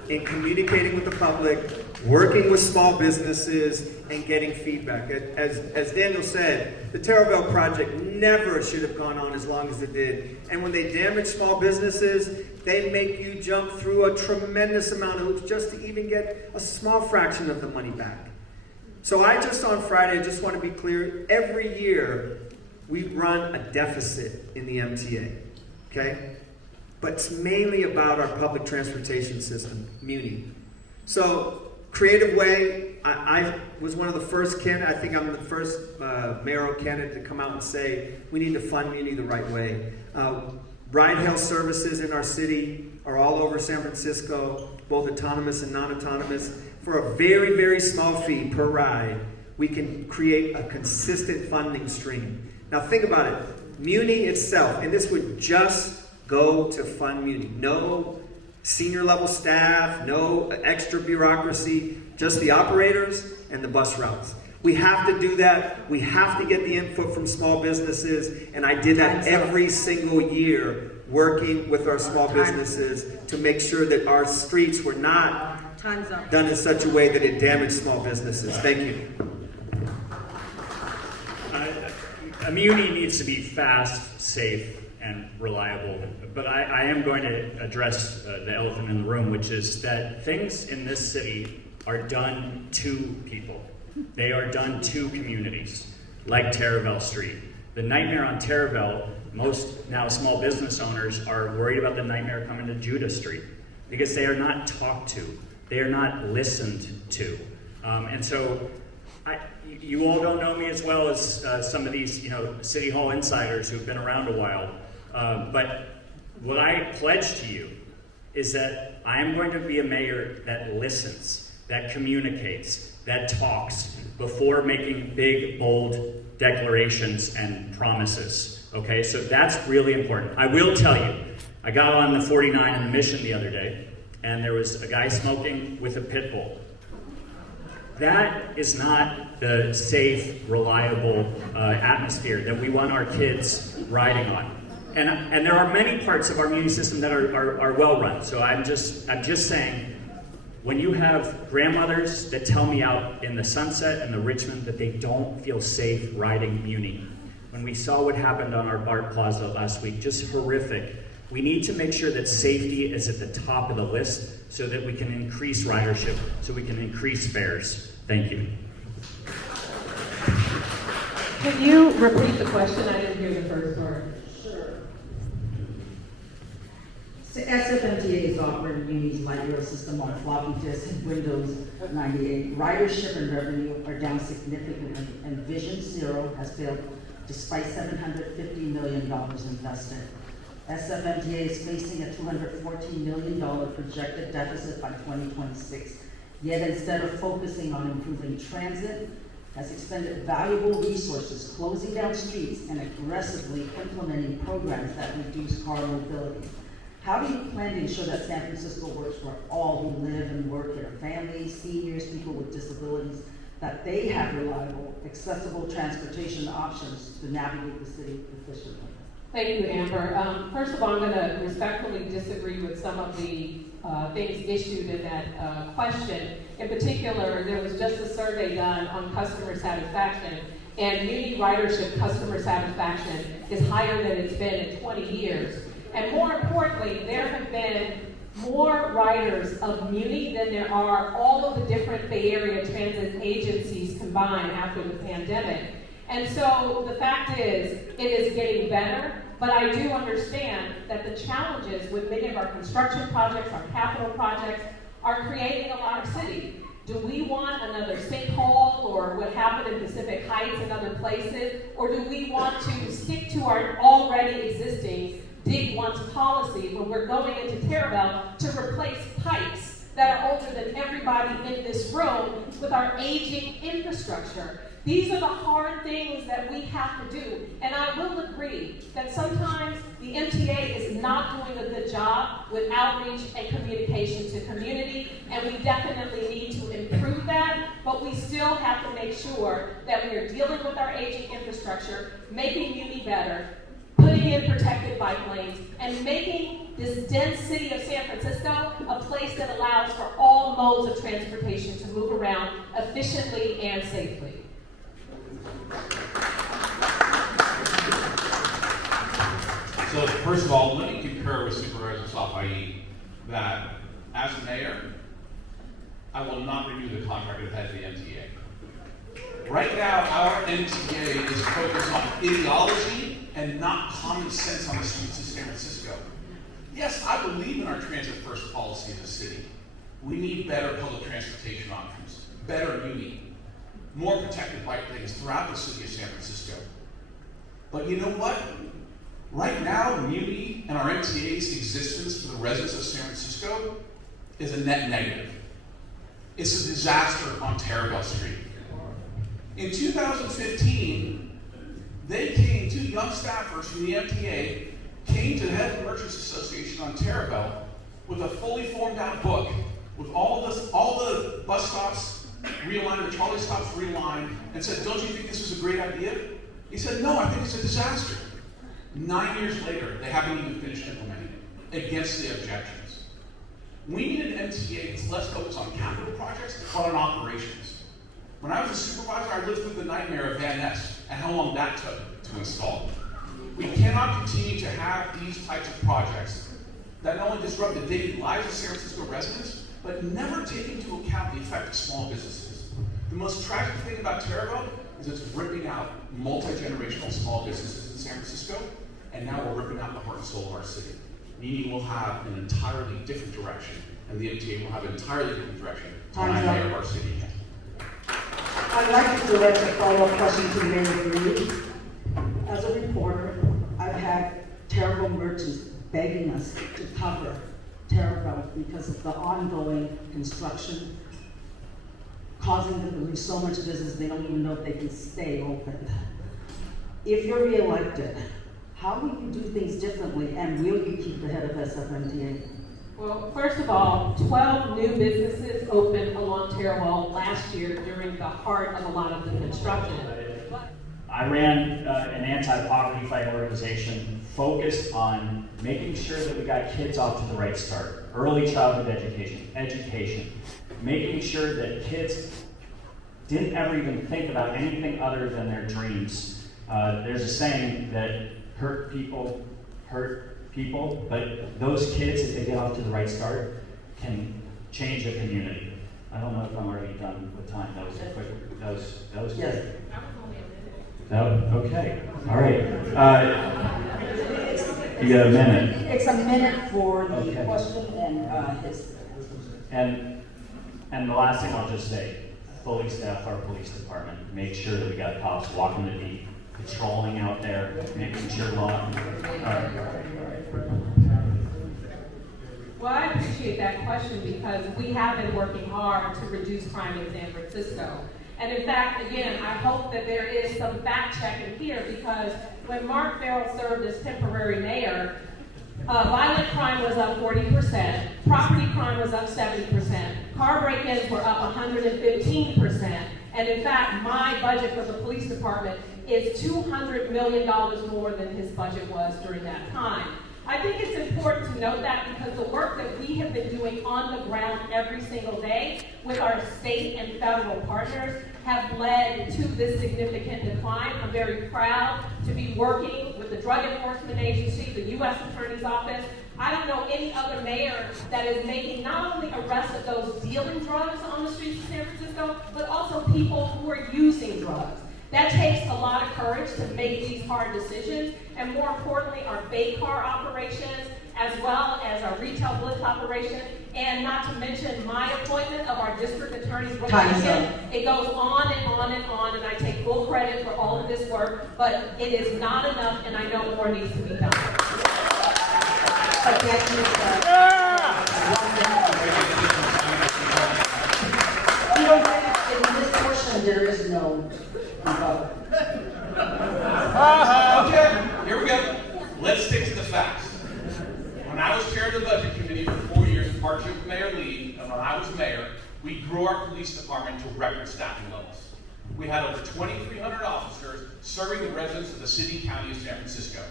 in communicating with the public, working with small businesses, and getting feedback. As Daniel said, the Terraville project never should have gone on as long as it did. And when they damage small businesses, they make you jump through a tremendous amount of hoops just to even get a small fraction of the money back. So on Friday, I just want to be clear, every year we run a deficit in the MTA, okay? But it's mainly about our public transportation system, Muni. So, creative way, I was one of the first candidates, I think I'm the first mayoral candidate to come out and say, we need to fund Muni the right way. Ride-hail services in our city are all over San Francisco, both autonomous and non-autonomous. For a very, very small fee per ride, we can create a consistent funding stream. Now think about it. Muni itself, and this would just go to fund Muni. No senior level staff, no extra bureaucracy, just the operators and the bus routes. We have to do that. We have to get the input from small businesses, and I did that every single year, working with our small businesses to make sure that our streets were not done in such a way that it damaged small businesses. Thank you. A Muni needs to be fast, safe, and reliable. But I am going to address the elephant in the room, which is that things in this city are done to people. They are done to communities, like Terraville Street. The nightmare on Terraville, most now small business owners are worried about the nightmare coming to Judah Street because they are not talked to. They are not listened to. And so you all don't know me as well as some of these City Hall insiders who've been around a while. But what I pledge to you is that I am going to be a mayor that listens, that communicates, that talks before making big, bold declarations and promises. Okay, so that's really important. I will tell you, I got on the 49 in the Mission the other day, and there was a guy smoking with a pit bull. That is not the safe, reliable atmosphere that we want our kids riding on. And there are many parts of our Muni system that are well run. So I'm just saying, when you have grandmothers that tell me out in the Sunset and the Richmond that they don't feel safe riding Muni, when we saw what happened on our BART Plaza last week, just horrific. We need to make sure that safety is at the top of the list so that we can increase ridership, so we can increase fares. Thank you. Can you repeat the question? I didn't hear the first part. Sure. So SFMTA is offering Uni's light rail system on floppy disk and Windows 98. Ridership and revenue are down significantly, and Vision Zero has failed despite $750 million invested. SFMTA is facing a $214 million projected deficit by 2026. Yet instead of focusing on improving transit, has expended valuable resources closing down streets and aggressively implementing programs that reduce car mobility. How do you plan to ensure that San Francisco works for all who live and work here, families, seniors, people with disabilities, that they have reliable, accessible transportation options to navigate the city efficiently? Thank you, Amber. First of all, I'm going to respectfully disagree with some of the things issued in that question. In particular, there was just a survey done on customer satisfaction, and Muni ridership customer satisfaction is higher than it's been in 20 years. And more importantly, there have been more riders of Muni than there are all of the different Bay Area transit agencies combined after the pandemic. And so the fact is, it is getting better, but I do understand that the challenges with many of our construction projects, our capital projects, are creating a lot of city. Do we want another sinkhole or what happened in Pacific Heights and other places? Or do we want to stick to our already existing dig once policy when we're going into Terabel to replace pipes that are older than everybody in this room with our aging infrastructure? These are the hard things that we have to do. And I will agree that sometimes the MTA is not doing a good job with outreach and communication to community, and we definitely need to improve that, but we still have to make sure that we are dealing with our aging infrastructure, making Muni better, putting in protected bike lanes, and making this dense city of San Francisco a place that allows for all modes of transportation to move around efficiently and safely. So first of all, let me concur with Supervisor Safai that as a mayor, I will not renew the contract with the MTA. Right now, our MTA is focused on ideology and not common sense on the streets of San Francisco. Yes, I believe in our transit-first policy as a city. We need better public transportation options, better Muni, more protected bike lanes throughout the city of San Francisco. But you know what? Right now, Muni and our MTA's existence for the residents of San Francisco is a net negative. It's a disaster on Terabel Street. In 2015, two young staffers from the MTA came to the Head of the Merchants Association on Terabel with a fully formed out book with all the bus stops realigned, the trolley stops realigned, and said, "Don't you think this is a great idea?" He said, "No, I think it's a disaster." 9 years later, they haven't even finished implementing it, against the objections. We need an MTA that's less focused on capital projects, but on operations. When I was a supervisor, I lived through the nightmare of Van Ness and how long that took to install. We cannot continue to have these types of projects that not only disrupt the daily lives of San Francisco residents, but never take into account the effect of small businesses. The most tragic thing about Terabel is it's ripping out multi-generational small businesses in San Francisco, and now we're ripping out the heart and soul of our city. Muni will have an entirely different direction, and the MTA will have an entirely different direction when I'm mayor of our city. I'd like to direct a follow-up question to Mayor Lurie. As a reporter, I've had terrible merchants begging us to cover Terabel because of the ongoing construction, causing them to lose so much business they don't even know if they can stay open. If you're reelected, how will you do things differently, and will you keep the head of SFMTA? Well, first of all, 12 new businesses opened along Terabel last year during the heart of a lot of the construction. I ran an anti-poverty fight organization focused on making sure that we got kids off to the right start. Early childhood education, making sure that kids didn't ever even think about anything other than their dreams. There's a saying that hurt people people, but those kids, if they get off to the right start, can change a community. I don't know if I'm already done with time. That was a quick. That was Yes. quick. Okay. All right. You got a minute. It's a minute for the Okay. question and his. And the last thing I'll just say, fully staff our police department. Make sure that we got cops walking the beat, patrolling out there, making sure law. Well, I appreciate that question because we have been working hard to reduce crime in San Francisco. And in fact, again, I hope that there is some fact checking here because when Mark Farrell served as temporary mayor, violent crime was up 40%, property crime was up 70%, car break-ins were up 115%, and in fact, my budget for the police department is $200 million more than his budget was during that time. I think it's important to note that because the work that we have been doing on the ground every single day with our state and federal partners have led to this significant decline. I'm very proud to be working with the Drug Enforcement Agency, the U.S. Attorney's Office. I don't know any other mayor that is making not only arrests of those dealing drugs on the streets of San Francisco, but also people who are using drugs. That takes a lot of courage to make these hard decisions, and more importantly, our bait car operations, as well as our retail blitz operation, and not to mention my appointment of our district attorney's rotation. It goes on and on and on, and I take full credit for all of this work, but it is not enough, and I know more needs to be done. In this portion, there is no rebuttal. Okay, here we go. Let's stick to the facts. When I was chair of the budget committee for 4 years in partnership with Mayor Lee, and when I was mayor, we grew our police department to record staffing levels. We had over 2,300 officers serving the residents of the city and county of San Francisco.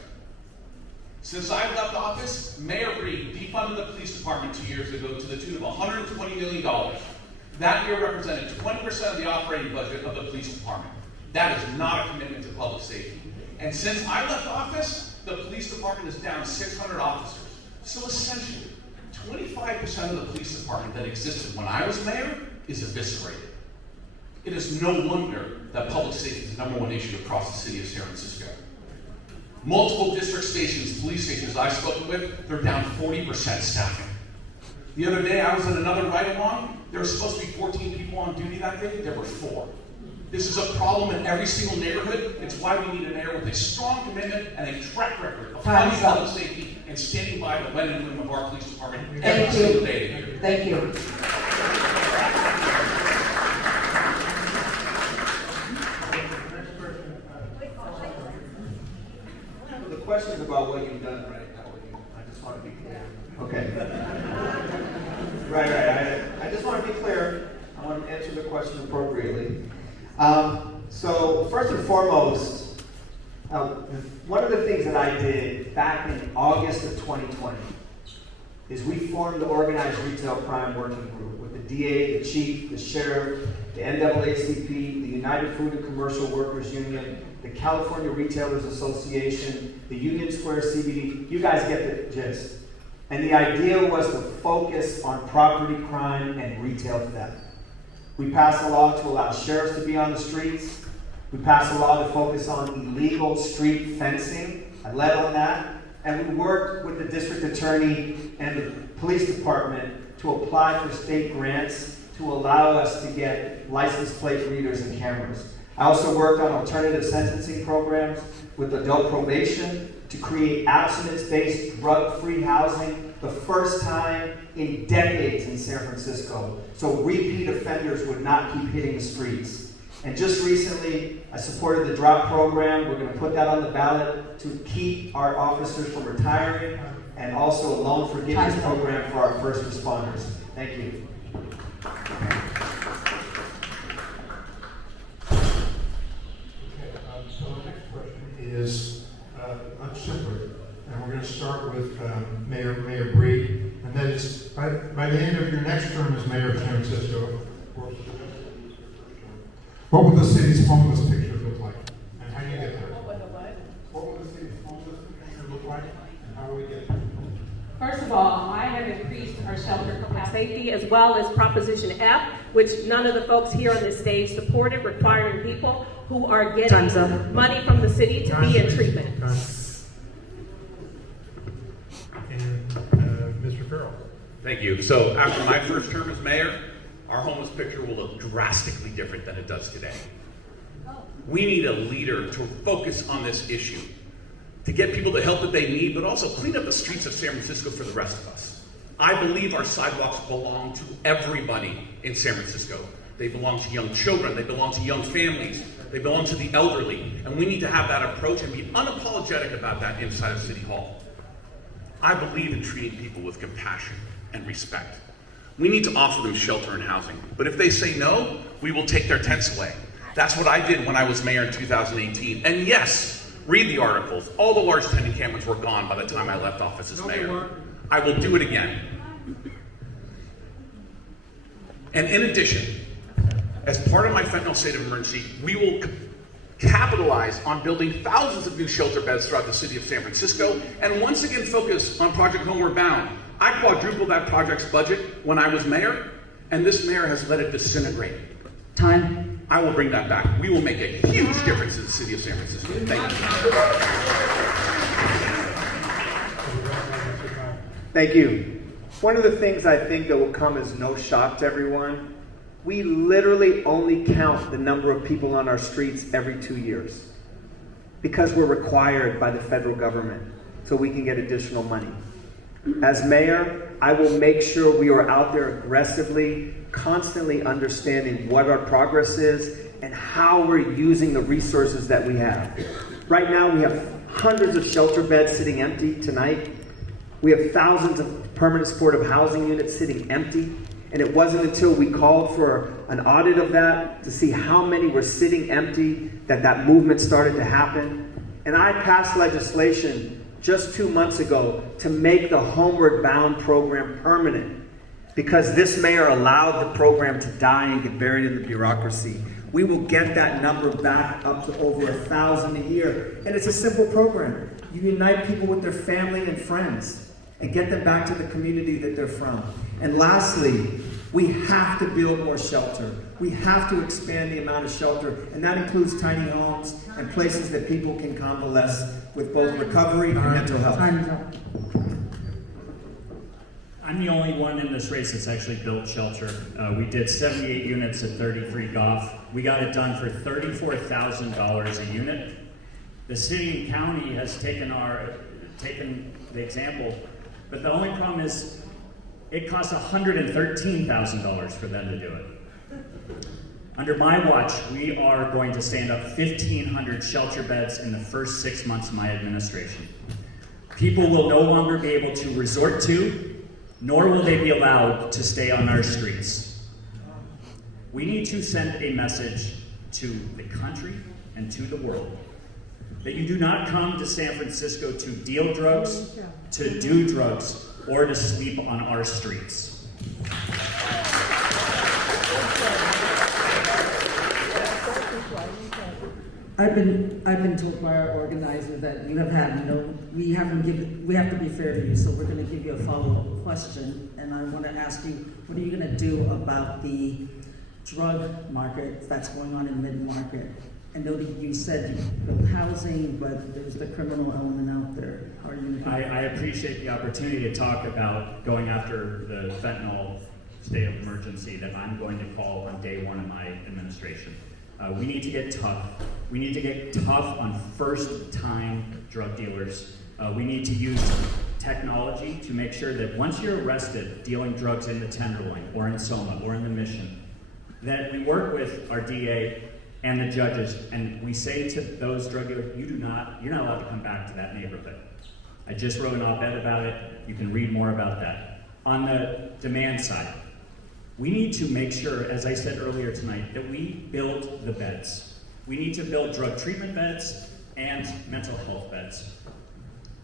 Since I left office, Mayor Reed defunded the police department 2 years ago to the tune of $120 million. That year represented 20% of the operating budget of the police department. That is not a commitment to public safety. And since I left office, the police department is down 600 officers. So essentially, 25% of the police department that existed when I was mayor is eviscerated. It is no wonder that public safety is the #1 issue across the city of San Francisco. Multiple district stations, police stations I've spoken with, they're down 40% staffing. The other day, I was in another ride-along. There were supposed to be 14 people on duty that day. There were 4. This is a problem in every single neighborhood. It's why we need a mayor with a strong commitment and a track record of funding public safety and standing by the men and women of our police department every single day of the year. Thank you. The question's about what you've done right now. I just want to be clear. Okay. Right. I just want to be clear. I want to answer the question appropriately. So first and foremost, one of the things that I did back in August of 2020 is we formed the Organized Retail Crime Working Group with the DA, the Chief, the Sheriff, the NAACP, the United Food and Commercial Workers Union, the California Retailers Association, the Union Square CBD. You guys get the gist. And the idea was to focus on property crime and retail theft. We passed a law to allow sheriffs to be on the streets. We passed a law to focus on illegal street fencing. I led on that. And we worked with the district attorney and the police department to apply for state grants to allow us to get license plate readers and cameras. I also worked on alternative sentencing programs with adult probation to create abstinence-based drug-free housing, the first time in decades in San Francisco, so repeat offenders would not keep hitting the streets. And just recently, I supported the DROP program. We're going to put that on the ballot to keep our officers from retiring, and also a loan forgiveness program for our first responders. Thank you. So the next question is separate, and we're going to start with Mayor Breed, and that is, by the end of your next term as mayor of San Francisco, what will the city's homeless picture look like, and how do you get there? What will the city's homeless picture look like, and how do we get there? our shelter capacity, safety, as well as Proposition F, which none of the folks here on this stage supported, requiring people who are getting Time's up. money from the city to be in treatment. And Mr. Farrell. Thank you. So after my first term as mayor, our homeless picture will look drastically different than it does today. We need a leader to focus on this issue, to get people the help that they need, but also clean up the streets of San Francisco for the rest of us. I believe our sidewalks belong to everybody in San Francisco. They belong to young children, they belong to young families, they belong to the elderly, and we need to have that approach and be unapologetic about that inside of City Hall. I believe in treating people with compassion and respect. We need to offer them shelter and housing, but if they say no, we will take their tents away. That's what I did when I was mayor in 2018. And yes, read the articles. All the large tent encampments were gone by the time I left office as mayor. I will do it again. And in addition, as part of my fentanyl state of emergency, we will capitalize on building thousands of new shelter beds throughout the city of San Francisco, and once again focus on Project Homeward Bound. I quadrupled that project's budget when I was mayor, and this mayor has let it disintegrate. Time. I will bring that back. We will make a huge difference in the city of San Francisco. Thank you. Thank you. One of the things I think that will come as no shock to everyone, we literally only count the number of people on our streets every 2 years because we're required by the federal government so we can get additional money. As mayor, I will make sure we are out there aggressively, constantly understanding what our progress is and how we're using the resources that we have. Right now, we have hundreds of shelter beds sitting empty tonight. We have thousands of permanent supportive housing units sitting empty. And it wasn't until we called for an audit of that to see how many were sitting empty that movement started to happen. And I passed legislation just 2 months ago to make the Homeward Bound program permanent because this mayor allowed the program to die and get buried in the bureaucracy. We will get that number back up to over 1,000 a year. And it's a simple program. You unite people with their family and friends and get them back to the community that they're from. And lastly, we have to build more shelter. We have to expand the amount of shelter, and that includes tiny homes and places that people can convalesce with both recovery and mental health. I'm the only one in this race that's actually built shelter. We did 78 units at 33 Goff. We got it done for $34,000 a unit. The city and county has taken the example, but the only problem is it costs $113,000 for them to do it. Under my watch, we are going to stand up 1,500 shelter beds in the first 6 months of my administration. People will no longer be able to resort to, nor will they be allowed to stay on our streets. We need to send a message to the country and to the world that you do not come to San Francisco to deal drugs, to do drugs, or to sleep on our streets. I've been told by our organizer that you have had we have to be fair to you, so we're going to give you a follow-up question, and I want to ask you, what are you going to do about the drug market that's going on in mid-market? I know that you said you build housing, but there's the criminal element out there. How are you going to I appreciate the opportunity to talk about going after the fentanyl state of emergency that I'm going to call on day one of my administration. We need to get tough. We need to get tough on first-time drug dealers. We need to use technology to make sure that once you're arrested dealing drugs in the Tenderloin or in Soma or in the Mission, that we work with our DA and the judges, and we say to those drug dealers, you're not allowed to come back to that neighborhood. I just wrote an op-ed about it. You can read more about that. On the demand side, we need to make sure, as I said earlier tonight, that we build the beds. We need to build drug treatment beds and mental health beds.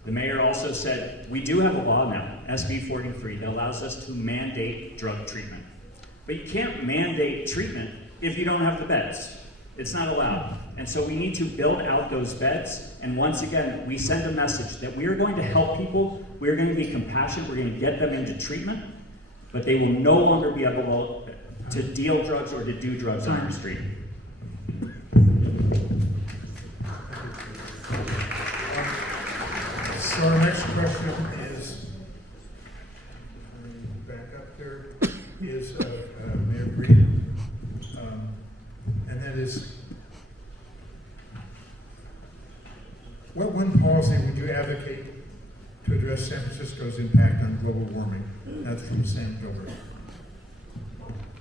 The mayor also said, we do have a law now, SB 43, that allows us to mandate drug treatment. But you can't mandate treatment if you don't have the beds. It's not allowed. And so we need to build out those beds. And once again, we send a message that we are going to help people. We're going to be compassionate. We're going to get them into treatment. but they will no longer be able to deal drugs or to do drugs on our street. So our next question is, back up there, is Mayor Breed. And that is, what one policy would you advocate to address San Francisco's impact on global warming? That's from Sam Gilbert.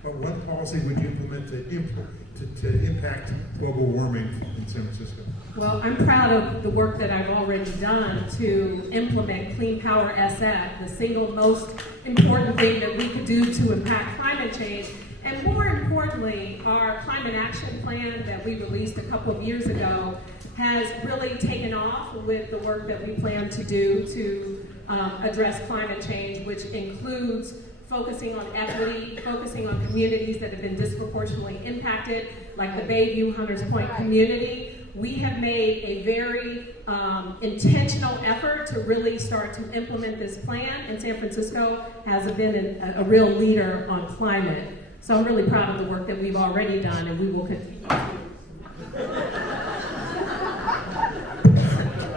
But what policy would you implement to impact global warming in San Francisco? Well, I'm proud of the work that I've already done to implement Clean Power SF, the single most important thing that we could do to impact climate change. And more importantly, our climate action plan that we released a couple of years ago has really taken off with the work that we plan to do to address climate change, which includes focusing on equity, focusing on communities that have been disproportionately impacted, like the Bayview Hunters Point community. We have made a very intentional effort to really start to implement this plan, and San Francisco has been a real leader on climate. So I'm really proud of the work that we've already done, and we will continue to.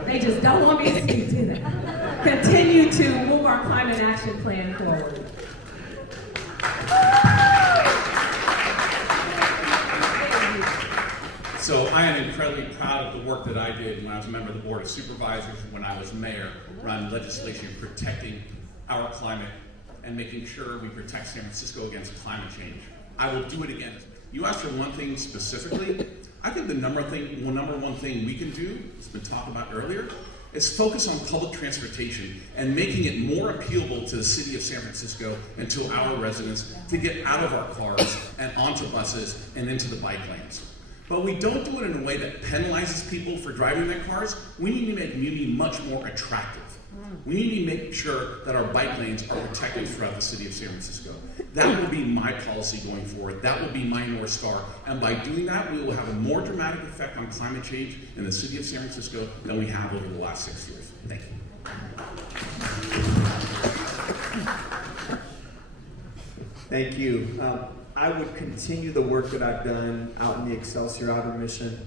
They just don't want me to speak, do they? Continue to move our climate action plan forward. So I am incredibly proud of the work that I did when I was a member of the Board of Supervisors, when I was mayor, around legislation protecting our climate and making sure we protect San Francisco against climate change. I will do it again. You asked for one thing specifically. I think the number one thing we can do, it's been talked about earlier, is focus on public transportation and making it more appealable to the city of San Francisco and to our residents to get out of our cars and onto buses and into the bike lanes. But we don't do it in a way that penalizes people for driving their cars. We need to make community much more attractive. We need to make sure that our bike lanes are protected throughout the city of San Francisco. That will be my policy going forward. That will be my North Star. And by doing that, we will have a more dramatic effect on climate change in the city of San Francisco than we have over the last 6 years. Thank you. Thank you. I would continue the work that I've done out in the Excelsior Outer Mission.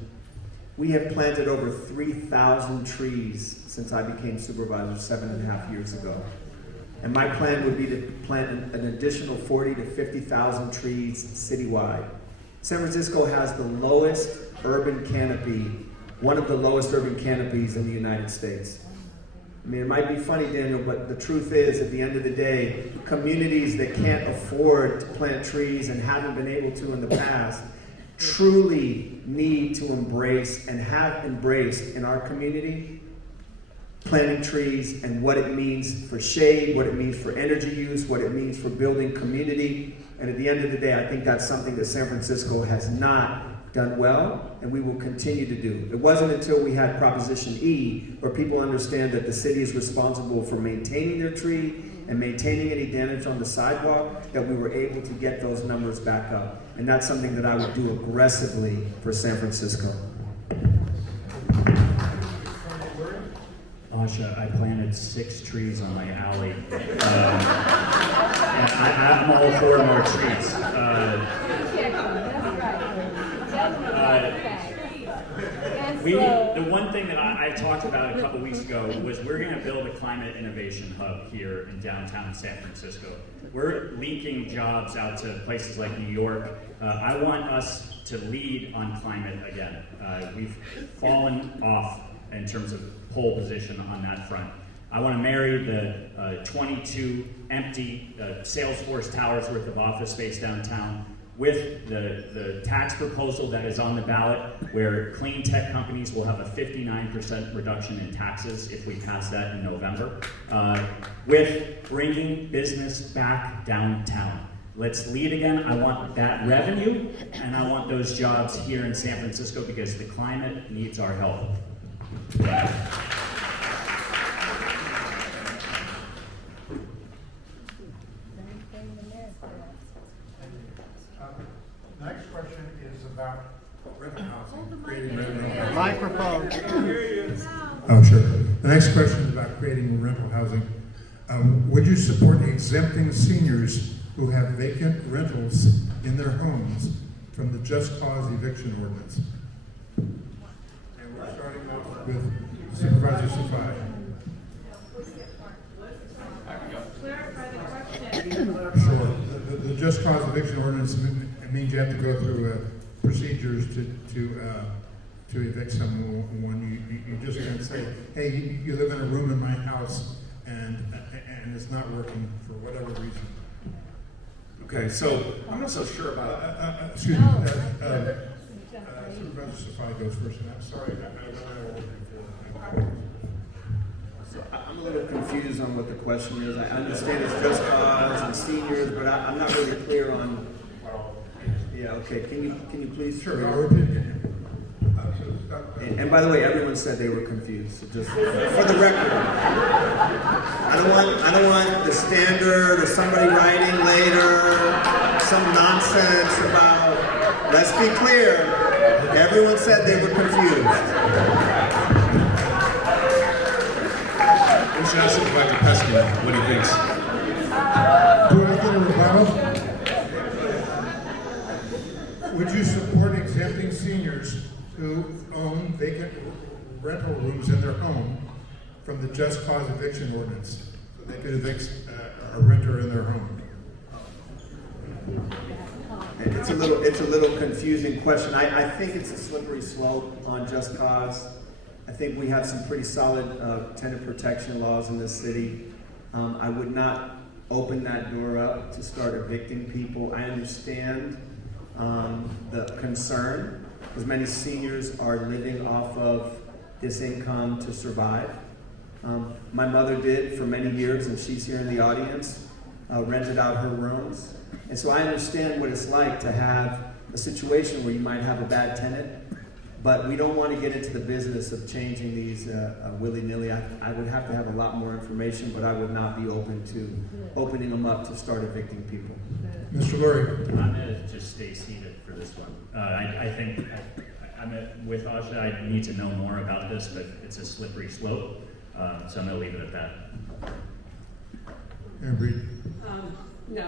We have planted over 3,000 trees since I became supervisor 7.5 years ago. And my plan would be to plant an additional 40,000 to 50,000 trees citywide. San Francisco has the lowest urban canopy, one of the lowest urban canopies in the United States. I mean, it might be funny, Daniel, but the truth is, at the end of the day, communities that can't afford to plant trees and haven't been able to in the past truly need to embrace and have embraced in our community planting trees and what it means for shade, what it means for energy use, what it means for building community. And at the end of the day, I think that's something that San Francisco has not done well, and we will continue to do. It wasn't until we had Proposition E, where people understand that the city is responsible for maintaining their tree and maintaining any damage on the sidewalk, that we were able to get those numbers back up. And that's something that I would do aggressively for San Francisco. Ahsha, I planted 6 trees on my alley. And I'm all for more trees. The one thing that I talked about a couple weeks ago was we're going to build a climate innovation hub here in downtown San Francisco. We're leaking jobs out to places like New York. I want us to lead on climate again. We've fallen off in terms of pole position on that front. I want to marry the 22 empty Salesforce towers worth of office space downtown with the tax proposal that is on the ballot, where clean tech companies will have a 59% reduction in taxes if we pass that in November, with bringing business back downtown. Let's lead again. I want that revenue, and I want those jobs here in San Francisco because the climate needs our help. Next question is about rental housing, creating rental housing. Microphone. Oh, sure. The next question is about creating rental housing. Would you support exempting seniors who have vacant rentals in their homes from the just cause eviction ordinance? And we're starting off with Supervisor Safai. Sure. The just cause eviction ordinance it means you have to go through procedures to evict someone. You just can't say, hey, you live in a room in my house and it's not working for whatever reason. Okay, so I'm not so sure about. Excuse me. Supervisor Safai goes first, and I'm sorry, I went over before. So I'm a little confused on what the question is. I understand it's just cause and seniors, but I'm not really clear on. Yeah. Okay. Can you please? Sure. I'll repeat it. And by the way, everyone said they were confused. So just for the record, I don't want the Standard or somebody writing later some nonsense about. Let's be clear. Everyone said they were confused. We should ask Supervisor Peskin what he thinks. Do I get a rebuttal? Would you support exempting seniors who own vacant rental rooms in their home from the just cause eviction ordinance? So they could evict a renter in their home. It's a little confusing question. I think it's a slippery slope on just cause. I think we have some pretty solid tenant protection laws in this city. I would not open that door up to start evicting people. I understand the concern, because many seniors are living off of this income to survive. My mother did for many years, and she's here in the audience, rented out her rooms. And so I understand what it's like to have a situation where you might have a bad tenant, but we don't want to get into the business of changing these willy-nilly. I would have to have a lot more information, but I would not be open to opening them up to start evicting people. Mr. Lurie. I'm going to just stay seated for this one. I think with Ahsha, I need to know more about this, but it's a slippery slope, so I'm going to leave it at that. Aaron Breed. No.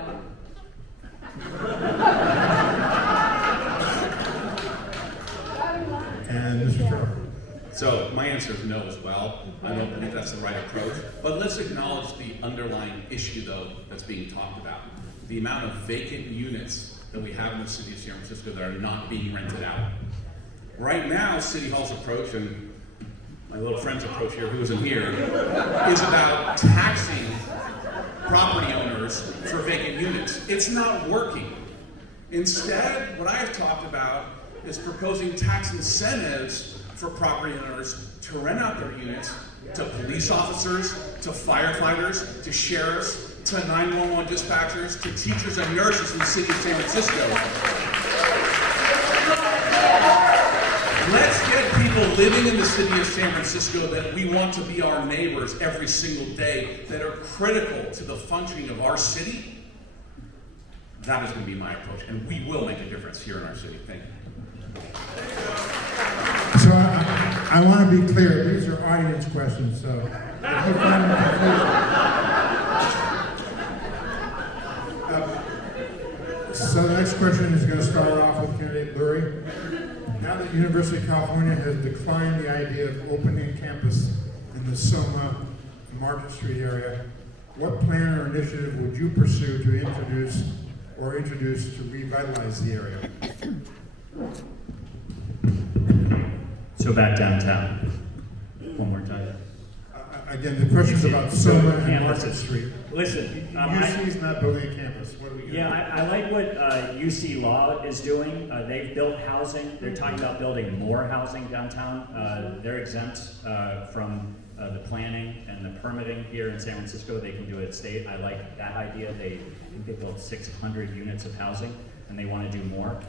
And Mr. Farrell. So my answer is no as well. I don't believe that's the right approach. But let's acknowledge the underlying issue, though, that's being talked about. The amount of vacant units that we have in the city of San Francisco that are not being rented out. Right now, City Hall's approach, and my little friend's approach here, who isn't here, is about taxing property owners for vacant units. It's not working. Instead, what I've talked about is proposing tax incentives for property owners to rent out their units to police officers, to firefighters, to sheriffs, to 911 dispatchers, to teachers and nurses in the city of San Francisco. Let's get people living in the city of San Francisco that we want to be our neighbors every single day, that are critical to the functioning of our city. That is going to be my approach, and we will make a difference here in our city. Thank you. So I want to be clear, these are audience questions, so if you find them confusing. So the next question is going to start off with candidate Lurie. Now that University of California has declined the idea of opening campus in the Soma Market Street area, what plan or initiative would you pursue to introduce to revitalize the area? So back downtown. One more time. Again, the question is about Soma and Campuses. Market Street. Listen, UC is not building a campus. What are we going to do? yeah, I like what UC Law is doing. They've built housing. They're talking about building more housing downtown. They're exempt from the planning and the permitting here in San Francisco. They can do it at state. I like that idea. I think they built 600 units of housing, and they want to do more.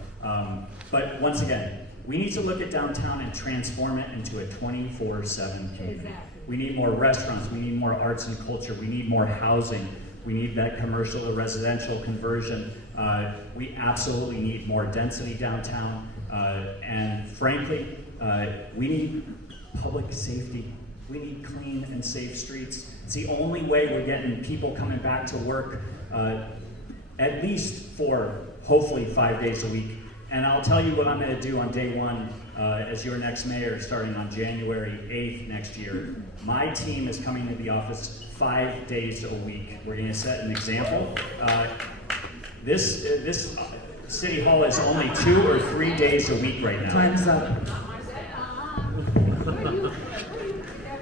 But once again, we need to look at downtown and transform it into a 24/7 community. Exactly. We need more restaurants, we need more arts and culture, we need more housing, we need that commercial to residential conversion. We absolutely need more density downtown, and frankly, we need public safety We need clean and safe streets. It's the only way we're getting people coming back to work, at least for hopefully 5 days a week. And I'll tell you what I'm going to do on day one as your next mayor, starting on January 8th next year. My team is coming to the office 5 days a week. We're going to set an example. This City Hall is only 2 or 3 days a week right now. Time's up.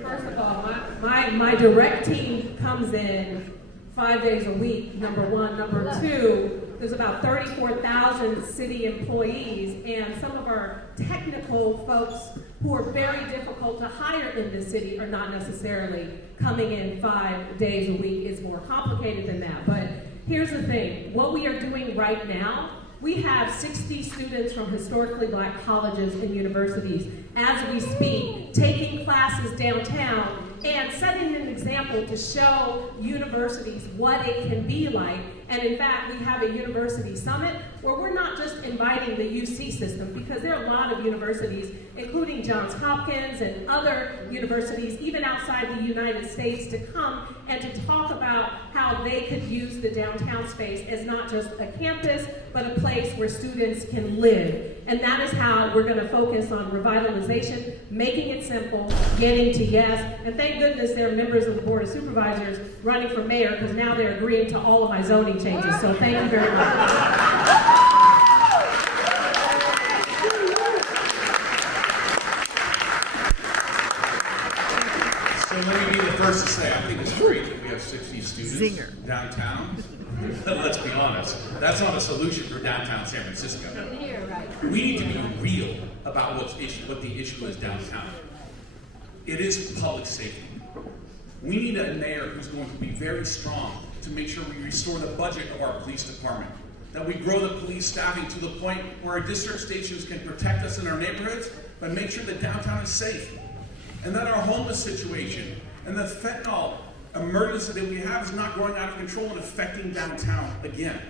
First of all, my direct team comes in 5 days a week, number one. Number two, there's about 34,000 city employees, and some of our technical folks who are very difficult to hire in this city are not necessarily coming in 5 days a week. It's more complicated than that. But here's the thing. What we are doing right now, we have 60 students from historically black colleges and universities as we speak, taking classes downtown and setting an example to show universities what it can be like. And in fact, we have a university summit where we're not just inviting the UC system, because there are a lot of universities, including Johns Hopkins and other universities, even outside the United States, to come and to talk about how they could use the downtown space as not just a campus, but a place where students can live. And that is how we're going to focus on revitalization, making it simple, getting to yes. And thank goodness there are members of the Board of Supervisors running for mayor, because now they're agreeing to all of my zoning changes. So thank you very much. So let me be the first to say, I think it's great that we have 60 students downtown. But let's be honest, that's not a solution for downtown San Francisco. We need to be real about what the issue is downtown. It is public safety. We need a mayor who's going to be very strong to make sure we restore the budget of our police department, that we grow the police staffing to the point where our district stations can protect us in our neighborhoods, but make sure that downtown is safe. And that our homeless situation and the fentanyl emergency that we have is not growing out of control and affecting downtown again.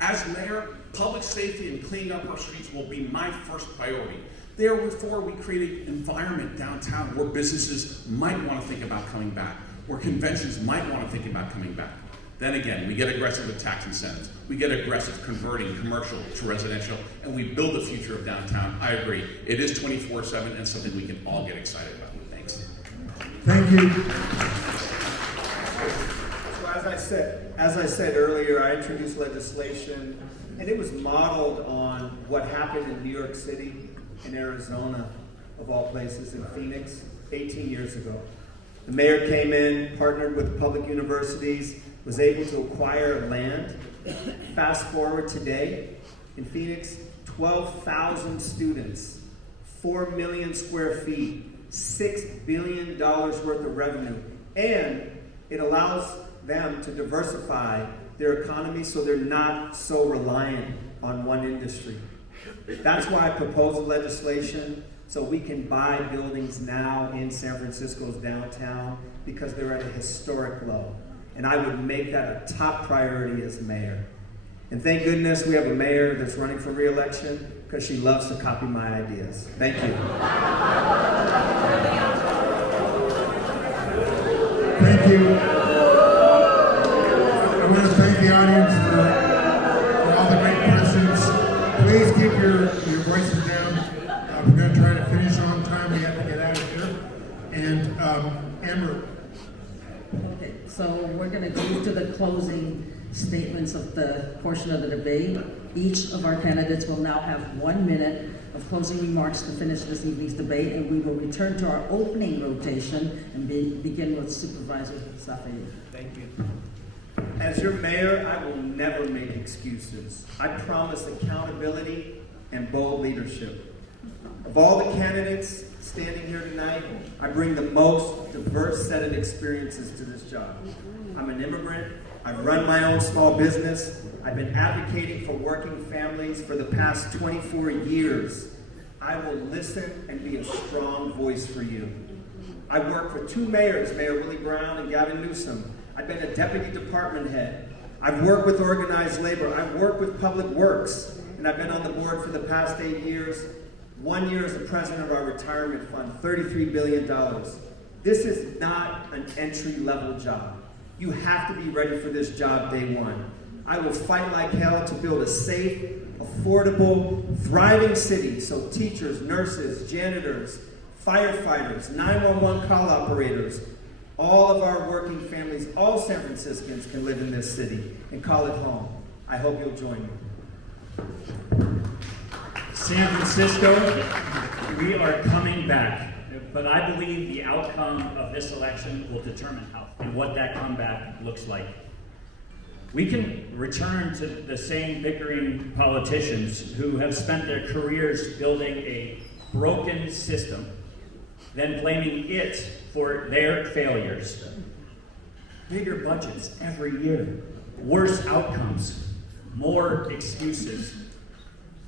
As mayor, public safety and cleaning up our streets will be my first priority. Therefore, we create an environment downtown where businesses might want to think about coming back, where conventions might want to think about coming back. Then again, we get aggressive with tax incentives. We get aggressive converting commercial to residential, and we build the future of downtown. I agree. It is 24/7 and something we can all get excited about. Thanks. Thank you. So as I said earlier, I introduced legislation, and it was modeled on what happened in New York City, in Arizona, of all places, in Phoenix, 18 years ago. The mayor came in, partnered with public universities, was able to acquire land. Fast forward today, in Phoenix, 12,000 students, 4 million square feet, $6 billion worth of revenue, and it allows them to diversify their economy so they're not so reliant on one industry. That's why I proposed the legislation, so we can buy buildings now in San Francisco's downtown, because they're at a historic low. And I would make that a top priority as mayor. And thank goodness we have a mayor that's running for re-election, because she loves to copy my ideas. Thank you. Thank you. I want to thank the audience for all the great questions. Please keep your voices down. We're going to try to finish on time. We have to get out of here. And Amber. Okay, so we're going to move to the closing statements of the portion of the debate. Each of our candidates will now have 1 minute of closing remarks to finish this evening's debate, and we will return to our opening rotation and begin with Supervisor Safai. Thank you. As your mayor, I will never make excuses. I promise accountability and bold leadership. Of all the candidates standing here tonight, I bring the most diverse set of experiences to this job. I'm an immigrant. I've run my own small business. I've been advocating for working families for the past 24 years. I will listen and be a strong voice for you. I worked for 2 mayors, Mayor Willie Brown and Gavin Newsom. I've been a deputy department head. I've worked with organized labor. I've worked with public works. And I've been on the board for the past 8 years. 1 year as the president of our retirement fund, $33 billion. This is not an entry-level job. You have to be ready for this job day one. I will fight like hell to build a safe, affordable, thriving city so teachers, nurses, janitors, firefighters, 911 call operators, all of our working families, all San Franciscans can live in this city and call it home. I hope you'll join me. San Francisco, we are coming back, but I believe the outcome of this election will determine how and what that comeback looks like. We can return to the same bickering politicians who have spent their careers building a broken system, then blaming it for their failures. Bigger budgets every year, worse outcomes, more excuses.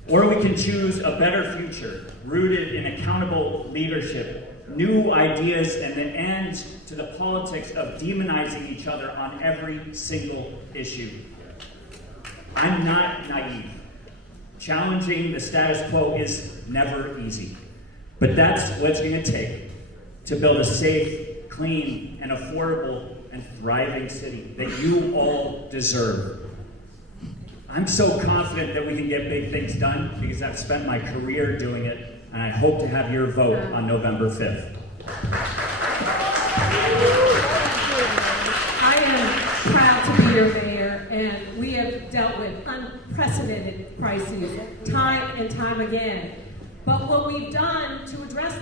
Or we can choose a better future, rooted in accountable leadership, new ideas, and an end to the politics of demonizing each other on every single issue. I'm not naive. Challenging the status quo is never easy. But that's what it's going to take to build a safe, clean, and affordable and thriving city that you all deserve. I'm so confident that we can get big things done because I've spent my career doing it, and I hope to have your vote on November 5th. I am proud to be your mayor, and we have dealt with unprecedented crises time and time again. But what we've done to address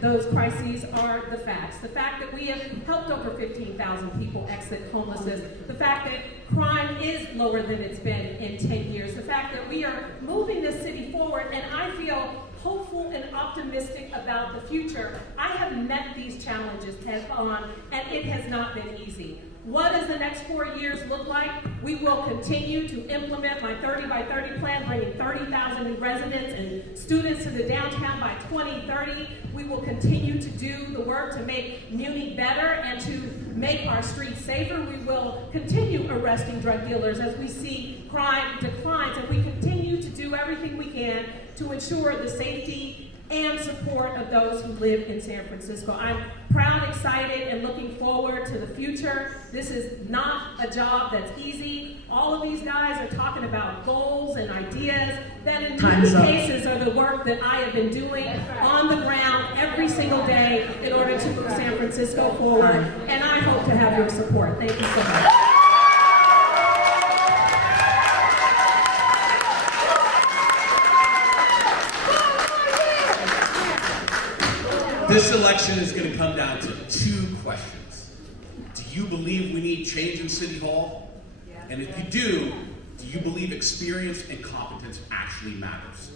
those crises are the facts. The fact that we have helped over 15,000 people exit homelessness. The fact that crime is lower than it's been in 10 years. The fact that we are moving this city forward, and I feel hopeful and optimistic about the future. I have met these challenges head on, and it has not been easy. What does the next 4 years look like? We will continue to implement my 30 by 30 plan, bringing 30,000 new residents and students to the downtown by 2030. We will continue to do the work to make Muni better and to make our streets safer. We will continue arresting drug dealers as we see crime declines, and we continue to do everything we can to ensure the safety and support of those who live in San Francisco. I'm proud, excited, and looking forward to the future. This is not a job that's easy. All of these guys are talking about goals and ideas that in many cases are the work that I have been doing on the ground every single day in order to move San Francisco forward, and I hope to have your support. Thank you so much. This election is going to come down to two questions. Do you believe we need change in City Hall? And if you do you believe experience and competence actually matters?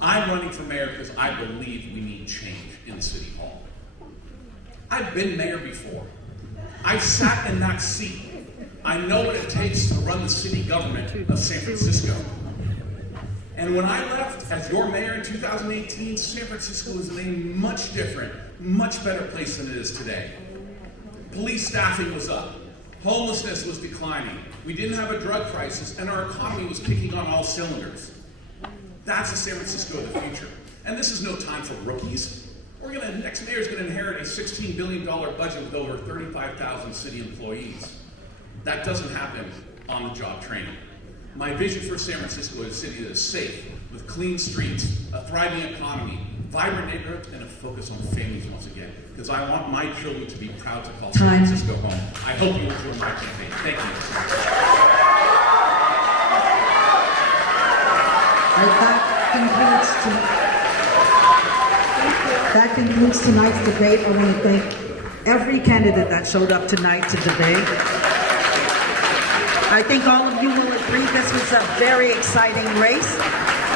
I'm running for mayor because I believe we need change in City Hall. I've been mayor before. I've sat in that seat. I know what it takes to run the city government of San Francisco. And when I left as your mayor in 2018, San Francisco was in a much different, much better place than it is today. Police staffing was up. Homelessness was declining. We didn't have a drug crisis, and our economy was kicking on all cylinders. That's the San Francisco of the future. And this is no time for rookies. Next mayor's gonna inherit a $16 billion budget with over 35,000 city employees. That doesn't happen on the job training. My vision for San Francisco is a city that is safe, with clean streets, a thriving economy, vibrant neighborhoods, and a focus on families once again. Because I want my children to be proud to call San Francisco home. I hope you will join my campaign. Thank you. That concludes tonight's debate. I want to thank every candidate that showed up tonight to debate. I think all of you will agree this was a very exciting race.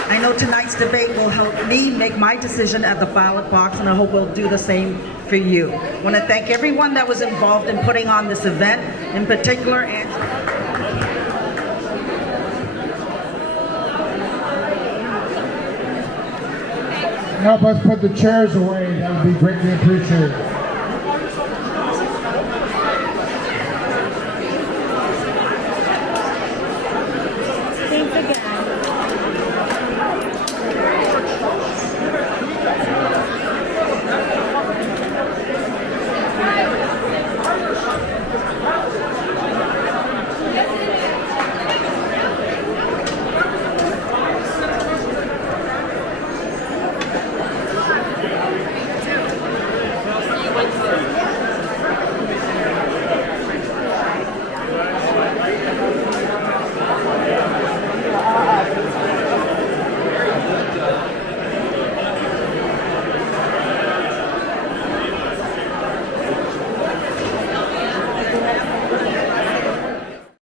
I know tonight's debate will help me make my decision at the ballot box, and I hope we'll do the same for you. I want to thank everyone that was involved in putting on this event, in particular, Help us put the chairs away. That would be greatly appreciated.